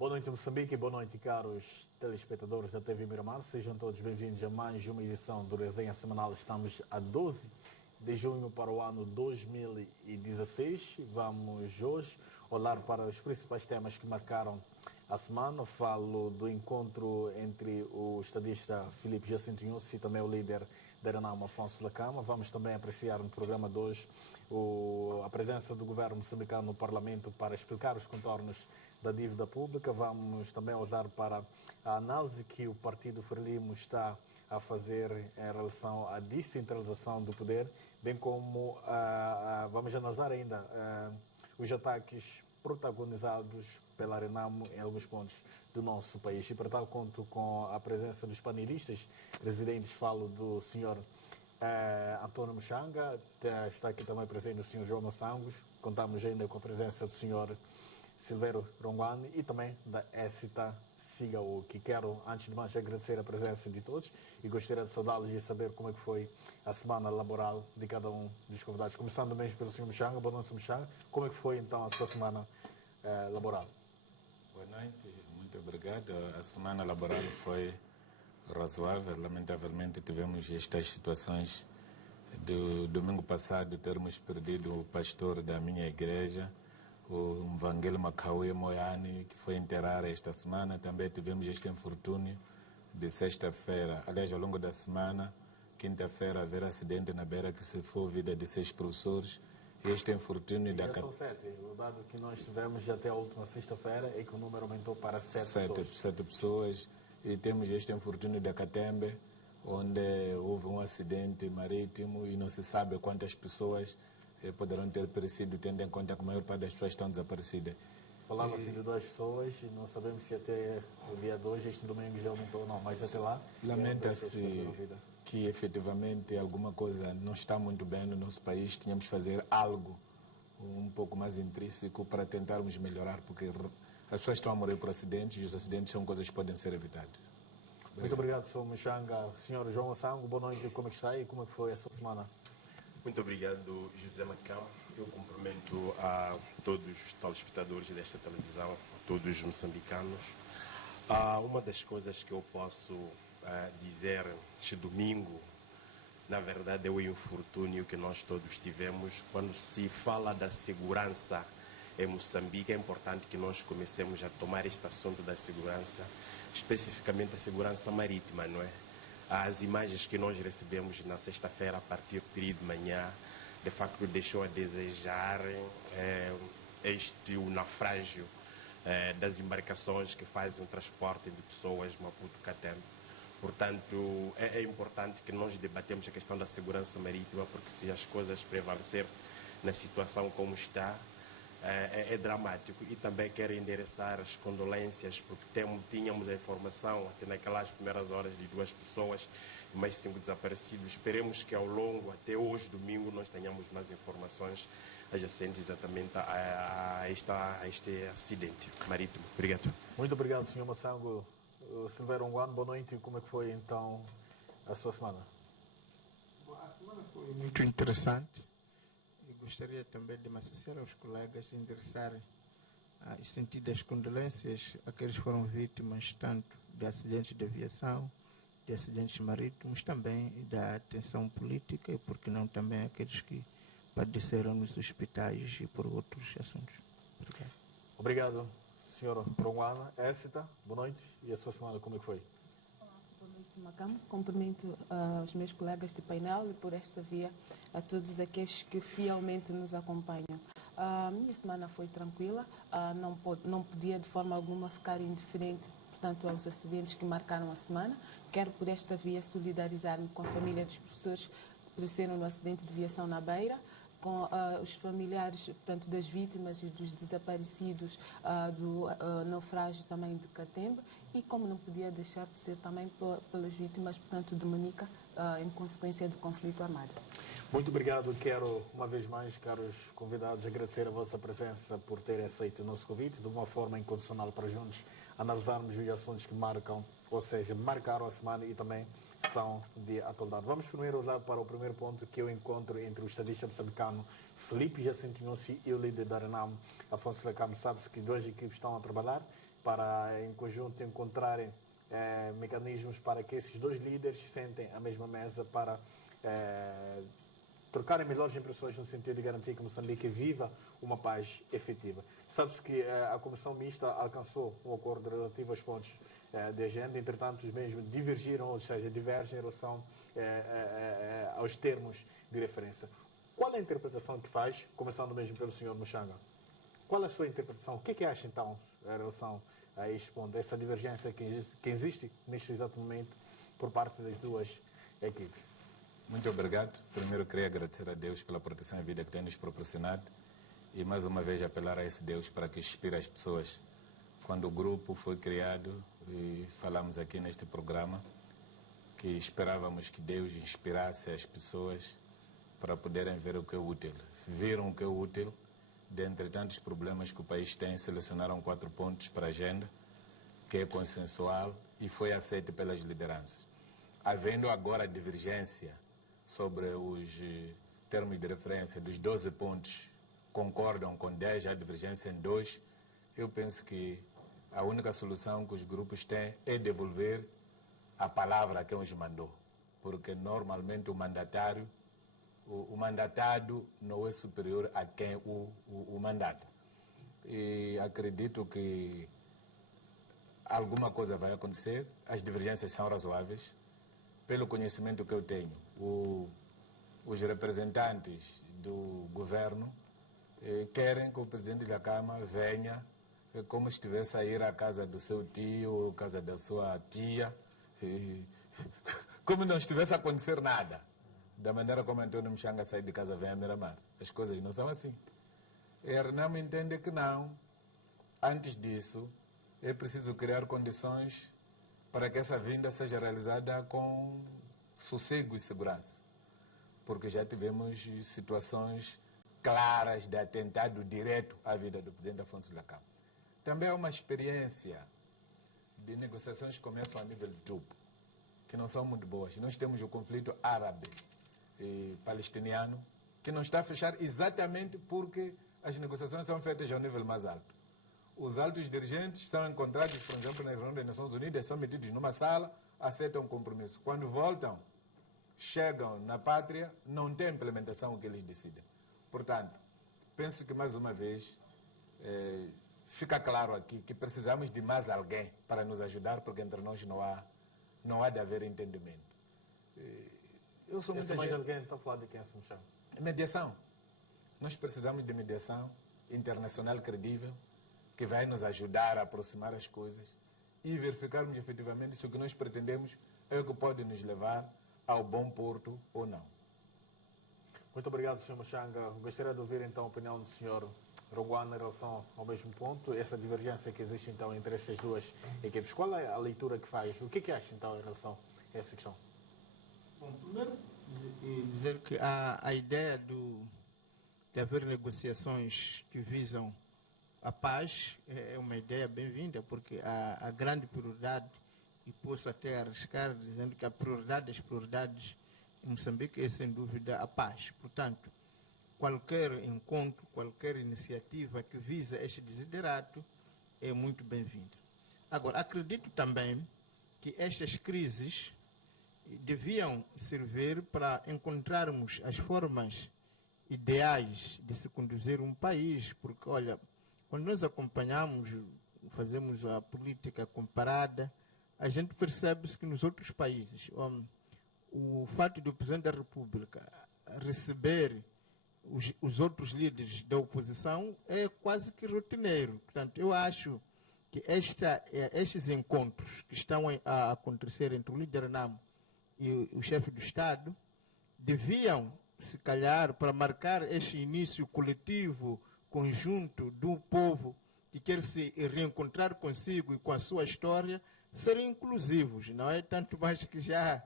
Boa noite, Moçambique, e boa noite, caros telespectadores da TV Miramar. Sejam todos bem-vindos a mais uma edição do Resenha Semanal. Estamos a 12 de junho para o ano 2016. Vamos hoje olhar para os principais temas que marcaram a semana. Falo do encontro entre o estadista Filipe Jacinto Nyusi e também o líder da Renamo, Afonso Dhlakama. Vamos também apreciar no programa de hoje a presença do governo moçambicano no Parlamento para explicar os contornos da dívida pública. Vamos também olhar para a análise que o Partido Frelimo está a fazer em relação à descentralização do poder, bem como vamos analisar ainda os ataques protagonizados pela Renamo em alguns pontos do nosso país. E para tal, conto com a presença dos panelistas residentes. Falo do senhor António Muxanga, está aqui também presente o senhor João Massangos. Contamos ainda com a presença do senhor Silvério Rongwane e também da Écita Sigao, que quero, antes de mais, agradecer a presença de todos e gostaria de saudá-los e saber como é que foi a semana laboral de cada um dos convidados. Começando mesmo pelo Sr. Muxanga. Boa noite, Sr. Muxanga. Como é que foi, então, a sua semana laboral? Boa noite, muito obrigado. A semana laboral foi razoável. Lamentavelmente, tivemos estas situações do domingo passado, termos perdido o pastor da minha igreja, o Mvangeli Makawe Moyani, que foi enterrar esta semana. Também tivemos este infortúnio de sexta-feira. Aliás, ao longo da semana, quinta-feira, haver acidente na Beira que se foi a vida de 6 professores. Este infortúnio da... Já são 7. O dado que nós tivemos até a última sexta-feira é que o número aumentou para 7 pessoas. 7 pessoas. E temos este infortúnio da Catembe, onde houve um acidente marítimo e não se sabe quantas pessoas poderão ter perecido, tendo em conta que a maior parte das pessoas estão desaparecidas. Falava-se de 2 pessoas e não sabemos se até o dia 2, este domingo, já aumentou ou não, mas até lá... Lamenta-se que efetivamente alguma coisa não está muito bem no nosso país. Tínhamos que fazer algo um pouco mais intrínseco para tentarmos melhorar, porque as pessoas estão a morrer por acidentes e os acidentes são coisas que podem ser evitadas. Muito obrigado, Sr. Muxanga. Senhor João Massango, boa noite, como é que está e como é que foi a sua semana? Muito obrigado, José Macão. Eu cumprimento a todos os telespectadores desta televisão, a todos os moçambicanos. Uma das coisas que eu posso dizer este domingo, na verdade, é o infortúnio que nós todos tivemos. Quando se fala da segurança em Moçambique, é importante que nós comecemos a tomar este assunto da segurança, especificamente a segurança marítima, não é? As imagens que nós recebemos na sexta-feira, a partir do período de manhã, de facto deixou a desejar o naufrágio das embarcações que fazem o transporte de pessoas Maputo-Catembe. Portanto, é importante que nós debatemos a questão da segurança marítima, porque se as coisas prevalecerem na situação como está, é dramático. E também quero endereçar as condolências, porque tínhamos a informação até naquelas primeiras horas de 2 pessoas e mais 5 desaparecidos. Esperemos que ao longo, até hoje, domingo, nós tenhamos mais informações adjacentes exatamente a este acidente marítimo. Obrigado. Muito obrigado, Sr. Massango. Silvério Rongwane, boa noite. Como é que foi, então, a sua semana? A semana foi muito interessante. E gostaria também de me associar aos colegas e endereçar e sentir as condolências àqueles que foram vítimas tanto de acidentes de aviação, de acidentes marítimos, também da tensão política e, por que não, também aqueles que padeceram nos hospitais e por outros assuntos. Obrigado. Obrigado, Sr. Rongwane. Écita, boa noite. E a sua semana, como é que foi? Boa noite, Macam. Cumprimento os meus colegas de painel e, por esta via, a todos aqueles que fielmente nos acompanham. A minha semana foi tranquila, não podia de forma alguma ficar indiferente, portanto, aos acidentes que marcaram a semana. Quero, por esta via, solidarizar-me com a família dos professores que pereceram no acidente de viação na Beira, com os familiares, portanto, das vítimas e dos desaparecidos do naufrágio também de Catembe e, como não podia deixar de ser, também pelas vítimas, portanto, de Manica, em consequência do conflito armado. Muito obrigado. Quero, uma vez mais, caros convidados, agradecer a vossa presença por terem aceito o nosso convite de uma forma incondicional para juntos analisarmos os assuntos que marcam, ou seja, marcaram a semana e também são de atualidade. Vamos primeiro olhar para o primeiro ponto, que é o encontro entre o estadista moçambicano Filipe Jacinto Nyusi e o líder da Renamo, Afonso Dhlakama. Sabe-se que 2 equipes estão a trabalhar para, em conjunto, encontrarem mecanismos para que esses dois líderes sentem à mesma mesa para trocarem melhores impressões no sentido de garantir que Moçambique viva uma paz efetiva. Sabe-se que a Comissão Mista alcançou um acordo relativo aos pontos de agenda, entretanto os mesmos divergiram, ou seja, divergem em relação aos termos de referência. Qual é a interpretação que faz, começando mesmo pelo Sr. Muchanga? Qual é a sua interpretação? O que é que acha então em relação a este ponto, essa divergência que existe neste exato momento por parte das duas equipes? Muito obrigado. Primeiro, queria agradecer a Deus pela proteção e vida que tem nos proporcionado e, mais uma vez, apelar a esse Deus para que inspire as pessoas. Quando o grupo foi criado, e falamos aqui neste programa, que esperávamos que Deus inspirasse as pessoas para poderem ver o que é útil. Viram o que é útil, dentre tantos problemas que o país tem, selecionaram 4 pontos para a agenda, que é consensual e foi aceito pelas lideranças. Havendo agora divergência sobre os termos de referência dos 12 pontos, concordam com 10, a divergência em 2, eu penso que a única solução que os grupos têm é devolver a palavra a quem os mandou, porque normalmente o mandatário, o mandatado não é superior a quem o mandata. E acredito que alguma coisa vai acontecer, as divergências são razoáveis. Pelo conhecimento que eu tenho, os representantes do governo querem que o presidente da Câmara venha como se estivesse a ir à casa do seu tio ou à casa da sua tia, como não estivesse a acontecer nada. Da maneira como Antônio Muchanga sai de casa vem a Miramar. As coisas não são assim. E a Renamo entende que não. Antes disso, é preciso criar condições para que essa vinda seja realizada com sossego e segurança. Porque já tivemos situações claras de atentado direto à vida do presidente Afonso Dhlakama. Também há uma experiência de negociações que começam a nível de tubo, que não são muito boas. Nós temos o conflito árabe e palestiniano, que não está a fechar exatamente porque as negociações são feitas ao nível mais alto. Os altos dirigentes são encontrados, por exemplo, na reunião das Nações Unidas, são metidos numa sala, aceitam um compromisso. Quando voltam, chegam na pátria, não tem implementação o que eles decidem. Portanto, penso que, mais uma vez, fica claro aqui que precisamos de mais alguém para nos ajudar, porque entre nós não há de haver entendimento. Eu sou muita mais gente... alguém está a falar de quem se me chama? Mediação. Nós precisamos de mediação internacional credível, que vai nos ajudar a aproximar as coisas e verificarmos efetivamente se o que nós pretendemos é o que pode nos levar ao bom porto ou não. Muito obrigado, Sr. Muchanga. Gostaria de ouvir então a opinião do Sr. Roguana em relação ao mesmo ponto, essa divergência que existe então entre estas duas equipes. Qual é a leitura que faz? O que é que acha então em relação a essa questão? Bom, primeiro dizer que a ideia de haver negociações que visam a paz é uma ideia bem-vinda, porque a grande prioridade, e posso até arriscar dizendo que a prioridade das prioridades em Moçambique é, sem dúvida, a paz. Portanto, qualquer encontro, qualquer iniciativa que visa este desiderato é muito bem-vinda. Agora, acredito também que estas crises deviam servir para encontrarmos as formas ideais de se conduzir um país, porque, olha, quando nós acompanhamos, fazemos a política comparada, a gente percebe que nos outros países, o fato do Presidente da República receber os outros líderes da oposição é quase que rotineiro. Portanto, eu acho que estes encontros que estão a acontecer entre o líder Renamo e o chefe do Estado deviam, se calhar, para marcar este início coletivo, conjunto do povo que quer se reencontrar consigo e com a sua história, serem inclusivos. Não é? Tanto mais que já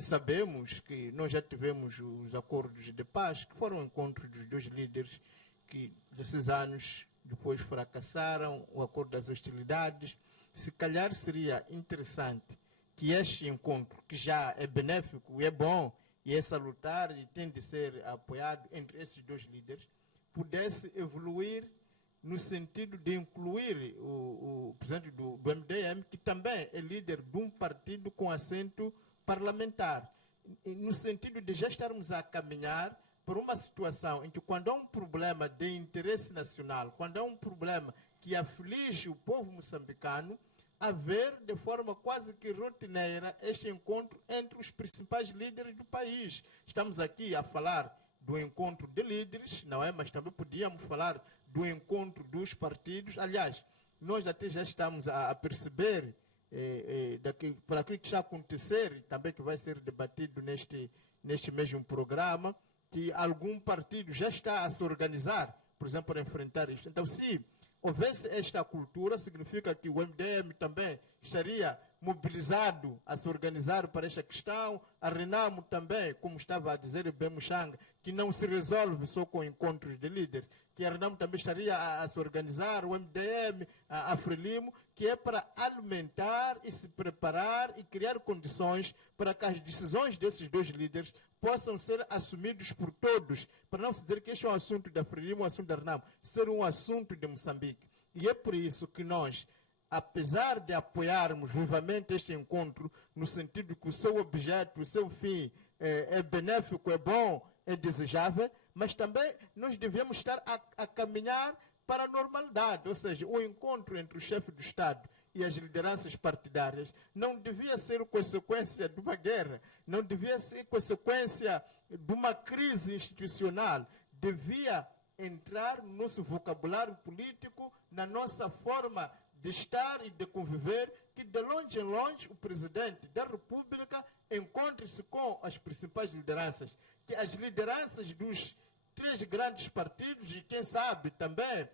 sabemos que nós já tivemos os acordos de paz, que foram encontros dos dois líderes que 16 anos depois fracassaram, o acordo das hostilidades. Se calhar seria interessante que este encontro, que já é benéfico e é bom e é salutar e tem de ser apoiado entre esses dois líderes, pudesse evoluir no sentido de incluir o presidente do MDM, que também é líder de um partido com assento parlamentar, no sentido de já estarmos a caminhar por uma situação em que, quando há um problema de interesse nacional, quando há um problema que aflige o povo moçambicano, haver de forma quase que rotineira este encontro entre os principais líderes do país. Estamos aqui a falar do encontro de líderes, não é? Mas também podíamos falar do encontro dos partidos. Aliás, nós até já estamos a perceber, por aquilo que está a acontecer, e também que vai ser debatido neste mesmo programa, que algum partido já está a se organizar, por exemplo, para enfrentar isto. Então, se houvesse esta cultura, significa que o MDM também estaria mobilizado a se organizar para esta questão. A Renamo também, como estava a dizer o Bemuchanga, que não se resolve só com encontros de líderes, que a Renamo também estaria a se organizar, o MDM, a Frelimo, que é para alimentar e se preparar e criar condições para que as decisões desses dois líderes possam ser assumidos por todos, para não se dizer que este é um assunto da Frelimo, um assunto da Renamo, ser um assunto de Moçambique. E é por isso que nós, apesar de apoiarmos vivamente este encontro, no sentido que o seu objeto, o seu fim é benéfico, é bom, é desejável, mas também nós devemos estar a caminhar para a normalidade, ou seja, o encontro entre o chefe do Estado e as lideranças partidárias não devia ser consequência de uma guerra, não devia ser consequência de uma crise institucional, devia entrar no nosso vocabulário político, na nossa forma de estar e de conviver, que de longe em longe o presidente da República encontre-se com as principais lideranças, que as lideranças dos 3 grandes partidos e, quem sabe, também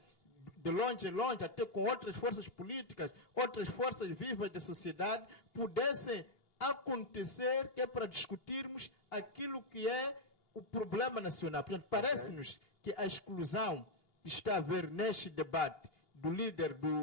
de longe em longe, até com outras forças políticas, outras forças vivas da sociedade, pudessem acontecer, que é para discutirmos aquilo que é o problema nacional. Portanto, parece-nos que a exclusão que está a haver neste debate do líder do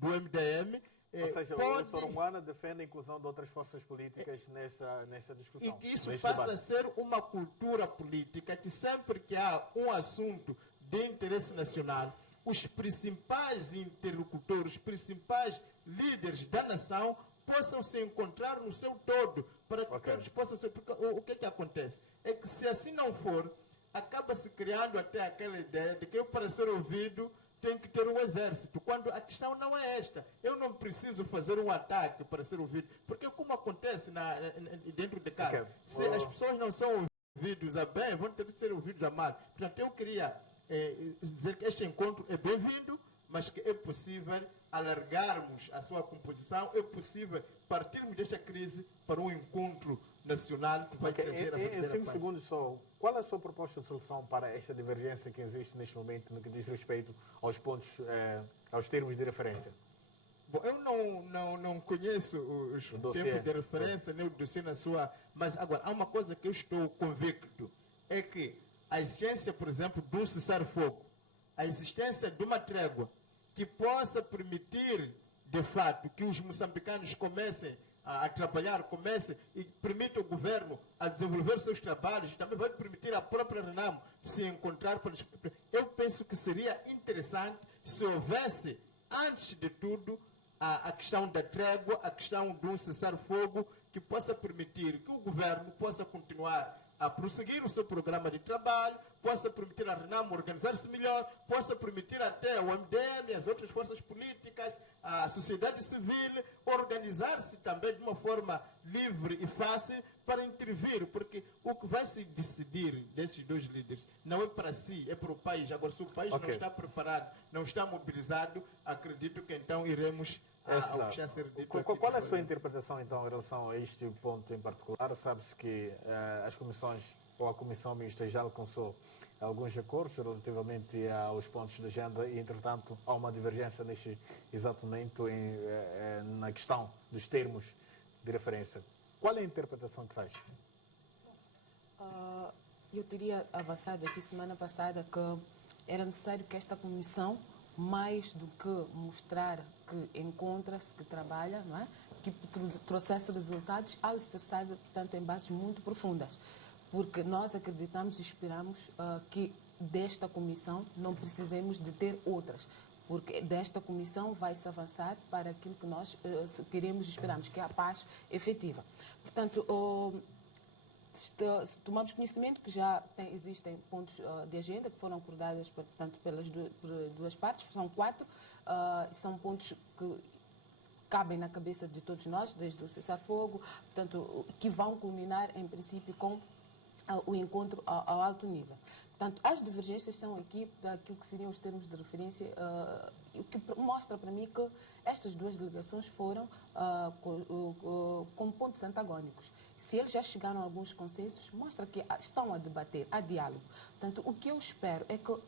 MDM... Ou seja, o Sorongwana defende a inclusão de outras forças políticas nessa discussão. E que isso passa debate. a ser uma cultura política, que sempre que há um assunto de interesse nacional, os principais interlocutores, os principais líderes da nação possam se encontrar no seu todo, para que todos possam ser... Porque o que é que acontece? É que, se assim não for, acaba-se criando até aquela ideia de que eu, para ser ouvido, tem que ter um exército, quando a questão não é esta. Eu não preciso fazer um ataque para ser ouvido, porque, como acontece dentro de casa, se as pessoas não são ouvidas a bem, vão ter que ser ouvidos a mal. Portanto, eu queria dizer que este encontro é bem-vindo, mas que é possível alargarmos a sua composição, é possível partirmos desta crise para um encontro nacional que vai trazer a verdadeira Em 5 paz. segundos só, qual é a sua proposta de solução para esta divergência que existe neste momento no que diz respeito aos pontos, aos termos de referência? Bom, eu não conheço os tempos de referência, nem o dossiê na sua... Mas, agora, há uma coisa que eu estou convicto, é que a existência, por exemplo, de um cessar-fogo, a existência de uma trégua que possa permitir, de fato, que os moçambicanos comecem a trabalhar, comece e permita ao governo a desenvolver seus trabalhos, e também vai permitir à própria Renamo se encontrar. Eu penso que seria interessante se houvesse, antes de tudo, a questão da trégua, a questão de um cessar-fogo que possa permitir que o governo possa continuar a prosseguir o seu programa de trabalho, possa permitir a Renamo organizar-se melhor, possa permitir até o MDM, as outras forças políticas, a sociedade civil, organizar-se também de uma forma livre e fácil para intervir, porque o que vai se decidir desses dois líderes não é para si, é para o país. Agora, se o país não está preparado, não está mobilizado, acredito que então iremos ao que já ser dito. Qual é a sua interpretação, então, em relação a este ponto em particular? Sabe-se que as comissões, ou a comissão mista, já alcançou alguns acordos relativamente aos pontos de agenda e, entretanto, há uma divergência neste exato momento na questão dos termos de referência. Qual é a interpretação que faz? Eu teria avançado aqui semana passada que era necessário que esta comissão, mais do que mostrar que encontra-se, que trabalha, não é? Que trouxesse resultados alicerçados, portanto, em bases muito profundas. Porque nós acreditamos e esperamos que desta comissão não precisemos de ter outras, porque desta comissão vai-se avançar para aquilo que nós queremos e esperamos, que é a paz efetiva. Portanto, se tomamos conhecimento que já existem pontos de agenda que foram acordados, portanto, pelas duas partes, são 4, são pontos que cabem na cabeça de todos nós, desde o cessar-fogo, portanto, que vão culminar, em princípio, com o encontro ao alto nível. Portanto, as divergências são aqui daquilo que seriam os termos de referência, o que mostra para mim que estas duas delegações foram com pontos antagónicos. Se eles já chegaram a alguns consensos, mostra que estão a debater, a diálogo. Portanto, o que eu espero é que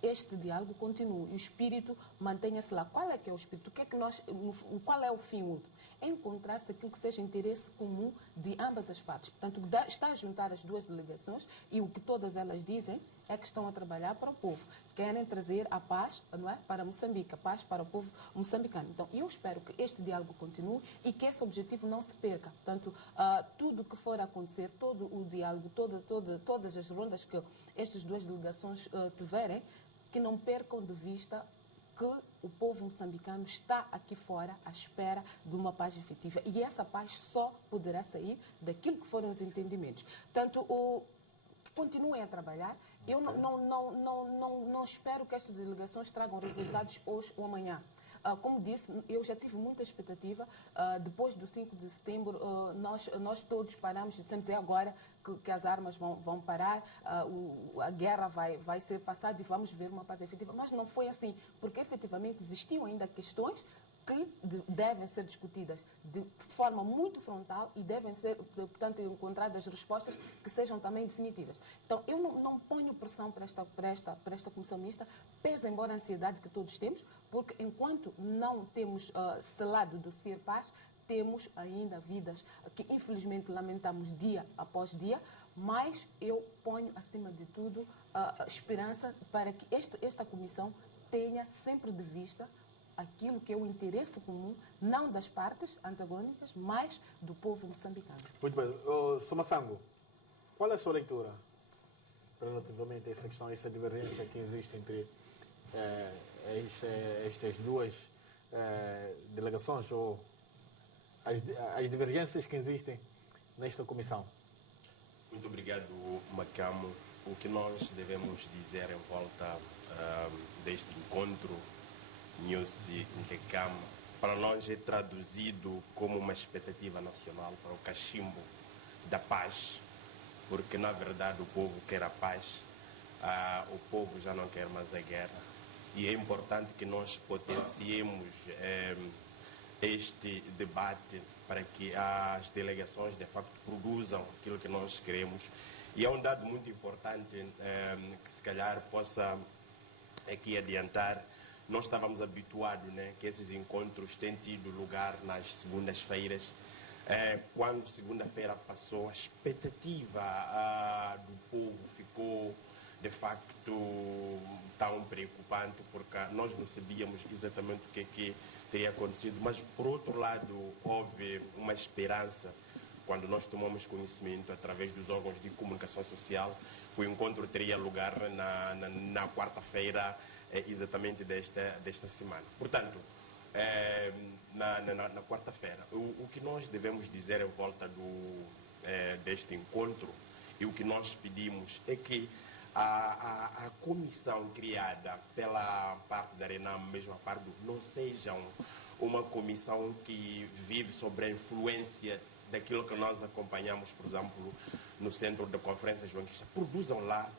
este diálogo continue e o espírito mantenha-se lá. Qual é que é o espírito? Qual é o fim último? É encontrar-se aquilo que seja interesse comum de ambas as partes. Portanto, está a juntar as duas delegações e o que todas elas dizem é que estão a trabalhar para o povo. Querem trazer a paz, não é, para Moçambique, a paz para o povo moçambicano. Então, eu espero que este diálogo continue e que esse objetivo não se perca. Portanto, tudo o que for acontecer, todo o diálogo, todas as rondas que estas duas delegações tiverem, que não percam de vista que o povo moçambicano está aqui fora à espera de uma paz efetiva. E essa paz só poderá sair daquilo que foram os entendimentos. Portanto, que continuem a trabalhar. Eu não espero que estas delegações tragam resultados hoje ou amanhã. Como disse, eu já tive muita expectativa. Depois do 5 de setembro, nós todos paramos e dissemos: é agora que as armas vão parar, a guerra vai ser passada e vamos ver uma paz efetiva. Mas não foi assim, porque efetivamente existiam ainda questões que devem ser discutidas de forma muito frontal e devem ser, portanto, encontradas respostas que sejam também definitivas. Então, eu não ponho pressão para esta comissão mista, pesa embora a ansiedade que todos temos, porque enquanto não temos selado do ser paz, temos ainda vidas que infelizmente lamentamos dia após dia, mas eu ponho acima de tudo a esperança para que esta comissão tenha sempre de vista aquilo que é o interesse comum, não das partes antagônicas, mas do povo moçambicano. Muito bem. Somassango, qual é a sua leitura relativamente a essa questão, essa divergência que existe entre estas duas delegações, ou as divergências que existem nesta comissão? Muito obrigado, Macamo. O que nós devemos dizer em volta deste encontro Nhosi Nkekam, para nós é traduzido como uma expectativa nacional para o cachimbo da paz, porque na verdade o povo quer a paz, o povo já não quer mais a guerra, e é importante que nós potenciemos este debate para que as delegações de facto produzam aquilo que nós queremos. E é um dado muito importante que se calhar possa aqui adiantar. Nós estávamos habituados, né, que esses encontros têm tido lugar nas segundas-feiras. Quando segunda-feira passou, a expectativa do povo ficou, de facto, tão preocupante, porque nós não sabíamos exatamente o que teria acontecido. Mas, por outro lado, houve uma esperança quando nós tomamos conhecimento, através dos órgãos de comunicação social, que o encontro teria lugar na quarta-feira, exatamente desta semana. Portanto, na quarta-feira, o que nós devemos dizer em volta deste encontro e o que nós pedimos é que a comissão criada pela parte da Renam, mesmo a parte não seja uma comissão que vive sobre a influência daquilo que nós acompanhamos, por exemplo, no Centro de Conferências Joanquista. Produzam lá,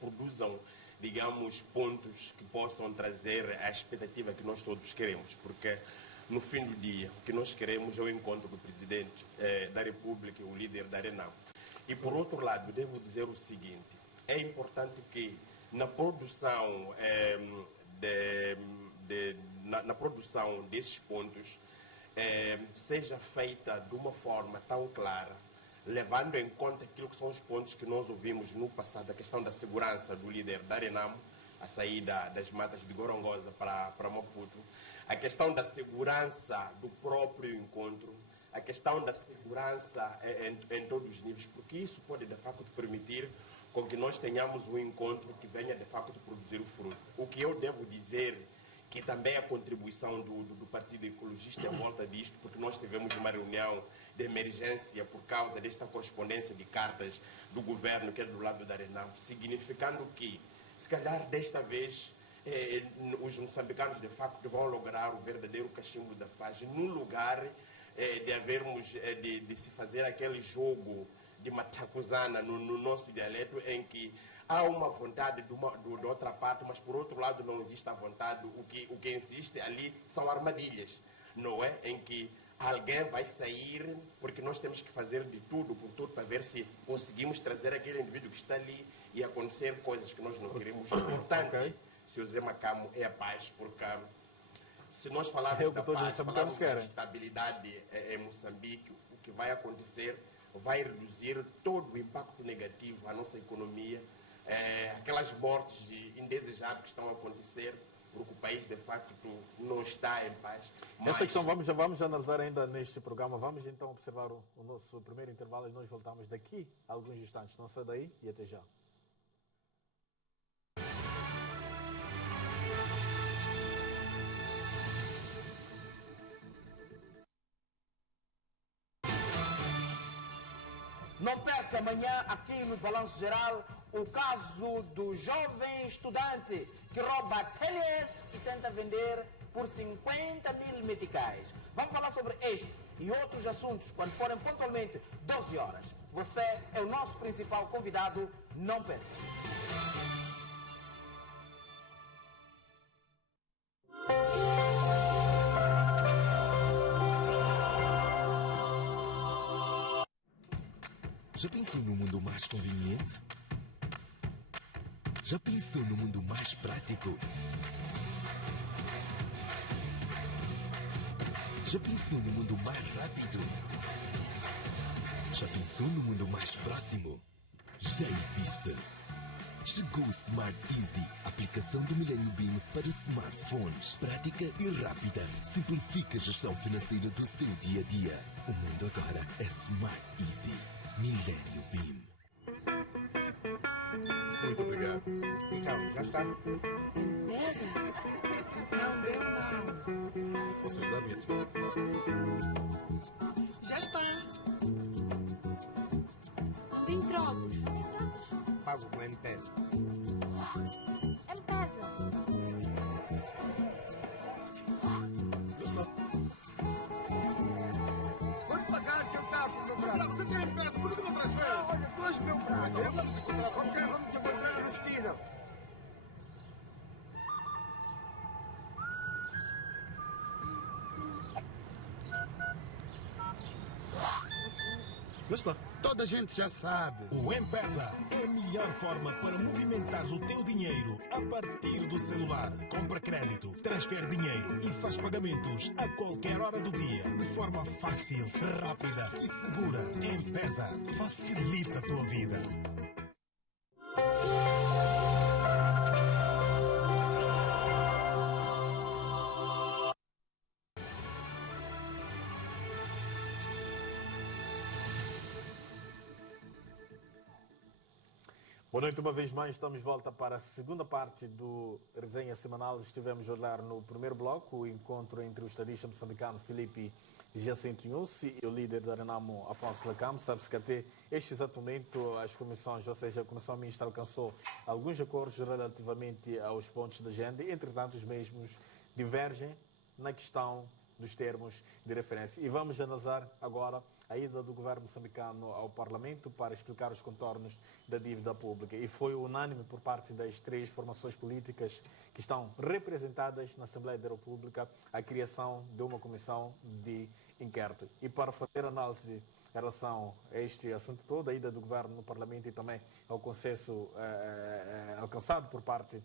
produzam, digamos, pontos que possam trazer a expectativa que nós todos queremos, porque no fim do dia o que nós queremos é o encontro do Presidente da República, o líder da Renam. E por outro lado, devo dizer o seguinte: é importante que na produção, na produção desses pontos seja feita de uma forma tão clara, levando em conta aquilo que são os pontos que nós ouvimos no passado, a questão da segurança do líder da Renamo, a saída das matas de Gorongosa para Maputo, a questão da segurança do próprio encontro, a questão da segurança em todos os níveis, porque isso pode, de facto, permitir com que nós tenhamos um encontro que venha de facto produzir o fruto. O que eu devo dizer que também a contribuição do Partido Ecologista em volta disto, porque nós tivemos uma reunião de emergência por causa desta correspondência de cartas do governo, que é do lado da Renam, significando que, se calhar desta vez, os moçambicanos de facto vão lograr o verdadeiro cachimbo da paz, no lugar de se fazer aquele jogo de matacuzana no nosso dialeto, em que há uma vontade de outra parte, mas por outro lado não existe a vontade. O que existe ali são armadilhas, não é? Em que alguém vai sair, porque nós temos que fazer de tudo por tudo para ver se conseguimos trazer aquele indivíduo que está ali e acontecer coisas que nós não queremos. O importante, Sr. Zé Macamo, é a paz, porque se nós falarmos da paz, falarmos da estabilidade em Moçambique, o que vai acontecer vai reduzir todo o impacto negativo à nossa economia, aquelas mortes indesejadas que estão a acontecer, porque o país de facto não está em paz. Mas essa questão vamos analisar ainda neste programa. Vamos então observar o nosso primeiro intervalo e nós voltamos daqui a alguns instantes. Não sai daí e até já. Não perca amanhã, aqui no Balanço Geral, o caso do jovem estudante que rouba tênis e tenta vender por 50.000 meticais. Vamos falar sobre este e outros assuntos quando forem pontualmente 12 horas. Você é o nosso principal convidado, não perca. Já pensou no mundo mais conveniente? Já pensou no mundo mais prático? Já pensou no mundo mais rápido? Já pensou no mundo mais próximo? Já existe. Chegou o Smart Easy, aplicação do Millennium Beam para smartphones. Prática e rápida. Simplifica a gestão financeira do seu dia a dia. O mundo agora é Smart Easy. Millennium Beam. Muito obrigado. Então, já está? Beleza? Não deu, não. Posso ajudar-me assim? Já está. Não tem trocos. Pago com M-Pesa. M-Pesa. Já está. Pode pagar que eu tapo, meu braço. Você tem M-Pesa, por que não transfere? Olha, dois meu braço. Vamos encontrar. Ok, vamos encontrar na esquina. Já está. Toda a gente já sabe. O M-Pesa é a melhor forma para movimentares o teu dinheiro a partir do celular. Compra crédito, transfere dinheiro e faz pagamentos a qualquer hora do dia de forma fácil, rápida e segura. M-Pesa facilita a tua vida. Boa noite, uma vez mais, estamos de volta para a segunda parte do Resenha Semanal. Estivemos a olhar no primeiro bloco o encontro entre o estadista moçambicano Filipe Jacinto Nhusi e o líder da Renamo, Afonso Lacamo. Sabe-se que até este exato momento as comissões, ou seja, a Comissão Mista alcançou alguns acordos relativamente aos pontos da agenda, entretanto os mesmos divergem na questão dos termos de referência. E vamos analisar agora a ida do governo moçambicano ao Parlamento para explicar os contornos da dívida pública. E foi unânime por parte das três formações políticas que estão representadas na Assembleia da República a criação de uma comissão de inquérito. E para fazer análise em relação a este assunto todo, a ida do governo no Parlamento e também ao consenso alcançado por parte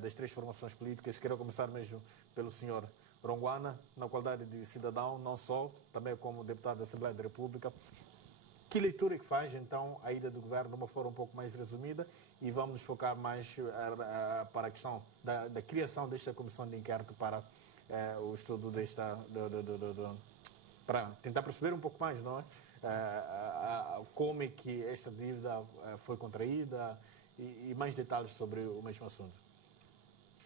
das três formações políticas, quero começar mesmo pelo senhor Ronguana, na qualidade de cidadão, não só, também como deputado da Assembleia da República. Que leitura que faz, então, a ida do governo de uma forma um pouco mais resumida e vamos nos focar mais para a questão da criação desta comissão de inquérito para o estudo para tentar perceber um pouco mais, não é? como é que esta dívida foi contraída e mais detalhes sobre o mesmo assunto.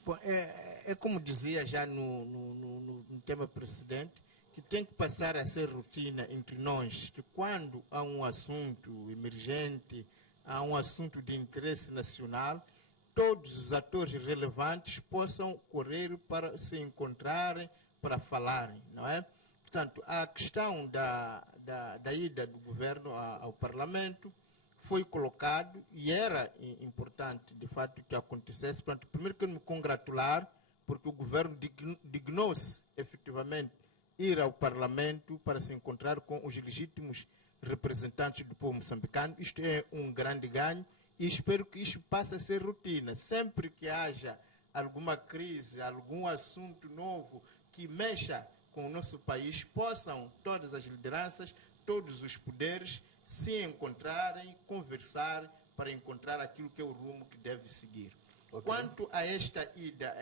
Bom, é como dizia já no tema precedente, que tem que passar a ser rotina entre nós, que quando há um assunto emergente, há um assunto de interesse nacional, todos os atores relevantes possam correr para se encontrarem, para falarem, não é? Portanto, a questão da ida do governo ao Parlamento foi colocado e era importante, de fato, que acontecesse. Portanto, primeiro quero me congratular, porque o governo dignou-se, efetivamente, ir ao Parlamento para se encontrar com os legítimos representantes do povo moçambicano. Isto é um grande ganho e espero que isto passe a ser rotina. Sempre que haja alguma crise, algum assunto novo que mexa com o nosso país, possam todas as lideranças, todos os poderes se encontrarem, conversar para encontrar aquilo que é o rumo que deve seguir. Okay. Quanto a esta ida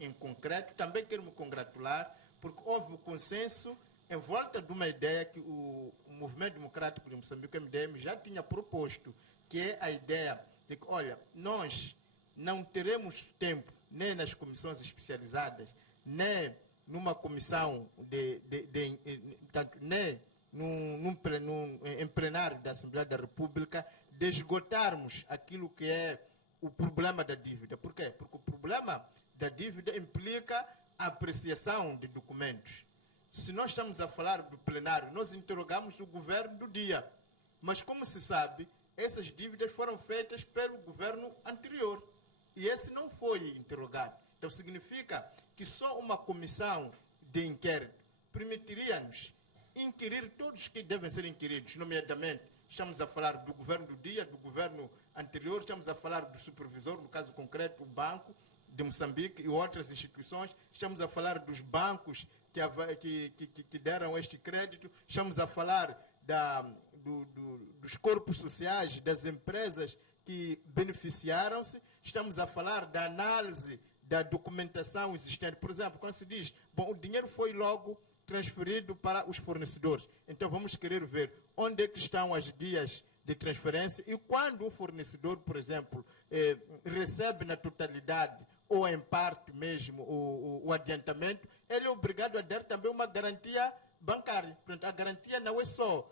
em concreto, também quero me congratular, porque houve o consenso em volta de uma ideia que o Movimento Democrático de Moçambique, o MDM, já tinha proposto, que é a ideia de que, olha, nós não teremos tempo, nem nas comissões especializadas, nem numa comissão nem em plenário da Assembleia da República, de esgotarmos aquilo que é o problema da dívida. Por quê? Porque o problema da dívida implica a apreciação de documentos. Se nós estamos a falar do plenário, nós interrogamos o governo do dia. Mas, como se sabe, essas dívidas foram feitas pelo governo anterior. E esse não foi interrogado. Então, significa que só uma comissão de inquérito permitiria-nos inquirir todos que devem ser inquiridos, nomeadamente, estamos a falar do governo do dia, do governo anterior, estamos a falar do supervisor, no caso concreto, o Banco de Moçambique e outras instituições, estamos a falar dos bancos que deram este crédito, estamos a falar dos corpos sociais, das empresas que beneficiaram-se, estamos a falar da análise da documentação existente. Por exemplo, quando se diz, bom, o dinheiro foi logo transferido para os fornecedores. Então, vamos querer ver onde é que estão as guias de transferência e quando um fornecedor, por exemplo, recebe na totalidade ou em parte mesmo o adiantamento, ele é obrigado a dar também uma garantia bancária. Portanto, a garantia não é só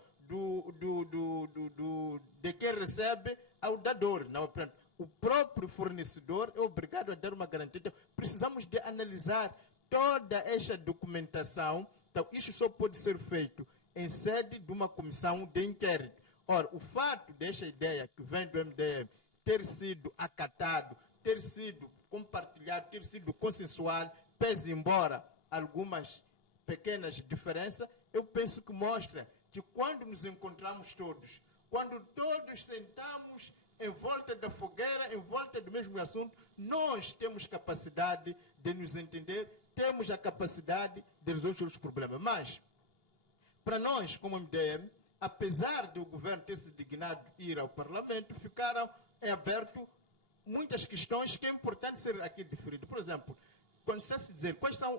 de quem recebe ao dador. Não, portanto, o próprio fornecedor é obrigado a dar uma garantia. Então, precisamos de analisar toda esta documentação. Então, isso só pode ser feito em sede de uma comissão de inquérito. Ora, o fato desta ideia que vem do MDM ter sido acatado, ter sido compartilhado, ter sido consensual, pese embora algumas pequenas diferenças, eu penso que mostra que quando nos encontramos todos, quando todos sentamos em volta da fogueira, em volta do mesmo assunto, nós temos capacidade de nos entender, temos a capacidade de resolver os problemas. Mas, para nós, como MDM, apesar do governo ter se dignado ir ao Parlamento, ficaram em aberto muitas questões que é importante ser aqui deferido. Por exemplo, quando se dizer quais são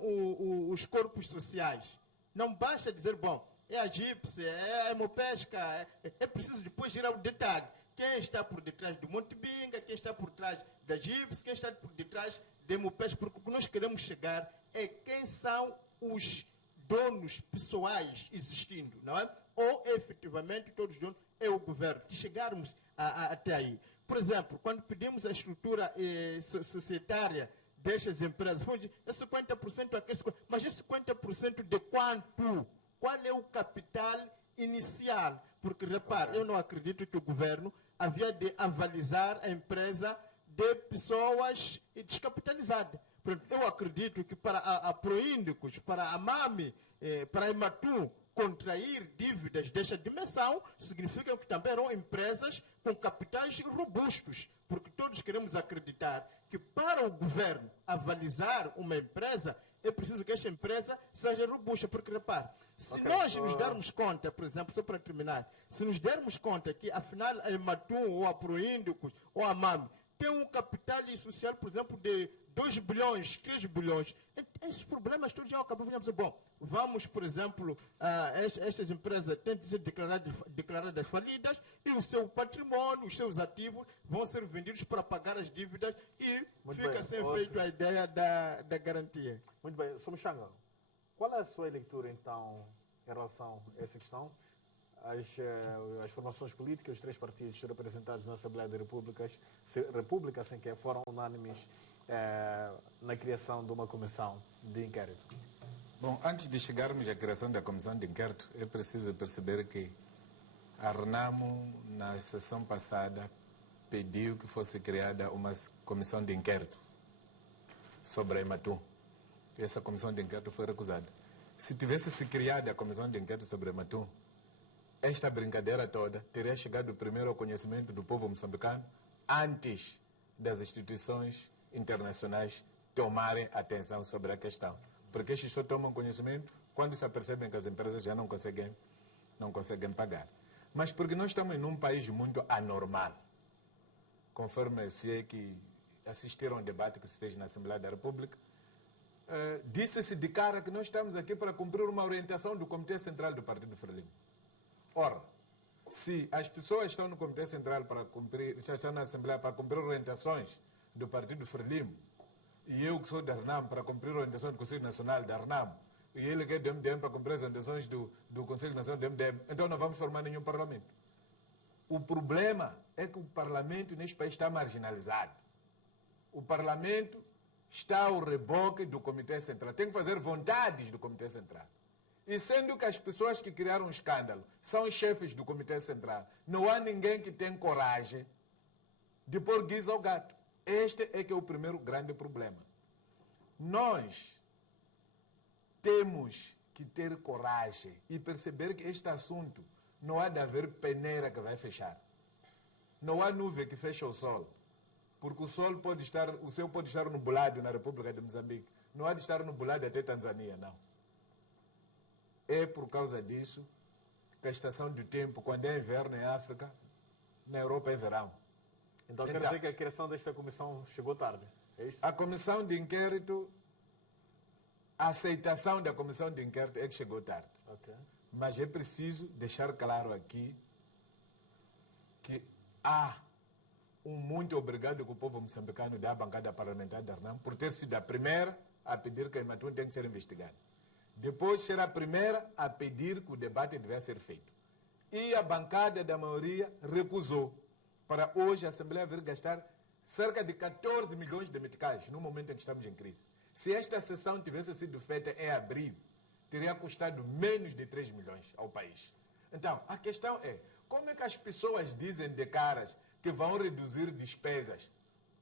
os corpos sociais, não basta dizer, bom, é a GIPS, é a Hemopesca, é preciso depois ir ao detalhe. Quem está por detrás do Monte Binga, quem está por trás da GIPS, quem está por detrás da Hemopesca, porque o que nós queremos chegar é quem são os donos pessoais existindo, não é? Ou, efetivamente, todos os donos é o governo. De chegarmos até aí. Por exemplo, quando pedimos a estrutura societária destas empresas, vamos dizer, é 50% aqueles, mas é 50% de quanto? Qual é o capital inicial? Porque, repare, eu não acredito que o governo havia de avalizar a empresa de pessoas descapitalizadas. Eu acredito que para a Proíndicos, para a MAMI, para a Ematum, contrair dívidas desta dimensão significa que também eram empresas com capitais robustos, porque todos queremos acreditar que para o governo avalizar uma empresa, é preciso que esta empresa seja robusta, porque repare, se nós nos dermos conta, por exemplo, só para terminar, se nos dermos conta que afinal a Ematum ou a Proíndicos ou a MAMI tem um capital social, por exemplo, de 2 bilhões, 3 bilhões, esses problemas todos já acabam a dizer, bom, vamos, por exemplo, estas empresas têm de ser declaradas falidas e o seu patrimônio, os seus ativos vão ser vendidos para pagar as dívidas e fica sem efeito a ideia da garantia. Muito bem. Sr. Mushanga, qual é a sua leitura, então, em relação a essa questão? As formações políticas, os três partidos representados na Assembleia da República, sem que foram unânimes na criação de uma comissão de inquérito. Bom, antes de chegarmos à criação da comissão de inquérito, é preciso perceber que a RENAMO, na sessão passada, pediu que fosse criada uma comissão de inquérito sobre a Ematum. Essa comissão de inquérito foi recusada. Se tivesse se criado a comissão de inquérito sobre a Ematum, esta brincadeira toda teria chegado primeiro ao conhecimento do povo moçambicano antes das instituições internacionais tomarem atenção sobre a questão. Porque estes só tomam conhecimento quando se apercebem que as empresas já não conseguem pagar. Mas porque nós estamos num país muito anormal, conforme se é que assistiram ao debate que se fez na Assembleia da República, disse-se de cara que nós estamos aqui para cumprir uma orientação do Comitê Central do Partido Frelimo. Ora, se as pessoas estão no Comitê Central já estão na Assembleia para cumprir orientações do Partido Frelimo, e eu que sou da RENAMO para cumprir a orientação do Conselho Nacional da RENAMO, e ele que é do MDM para cumprir as orientações do Conselho Nacional do MDM, então não vamos formar nenhum parlamento. O problema é que o parlamento neste país está marginalizado. O parlamento está ao reboque do Comitê Central. Tem que fazer vontades do Comitê Central. E sendo que as pessoas que criaram o escândalo são os chefes do Comitê Central, não há ninguém que tenha coragem de pôr guisa ao gato. Este é que é o primeiro grande problema. Nós temos que ter coragem e perceber que este assunto não há de haver peneira que vai fechar. Não há nuvem que fecha o sol. Porque o céu pode estar nublado na República de Moçambique. Não há de estar nublado até Tanzânia, não. É por causa disso que a estação do tempo, quando é inverno em África, na Europa é verão. Então quer dizer que a criação desta comissão chegou tarde, é isso? A comissão de inquérito, a aceitação da comissão de inquérito é que chegou tarde. Okay. Mas é preciso deixar claro aqui que há um muito obrigado com o povo moçambicano da bancada parlamentar da RENAMO por ter sido a primeira a pedir que a Ematum tem que ser investigada. Depois será a primeira a pedir que o debate deve ser feito. E a bancada da maioria recusou para hoje a Assembleia vir gastar cerca de 14 milhões de meticais no momento em que estamos em crise. Se esta sessão tivesse sido feita em abril, teria custado menos de 3 milhões ao país. Então, a questão é, como é que as pessoas dizem de caras que vão reduzir despesas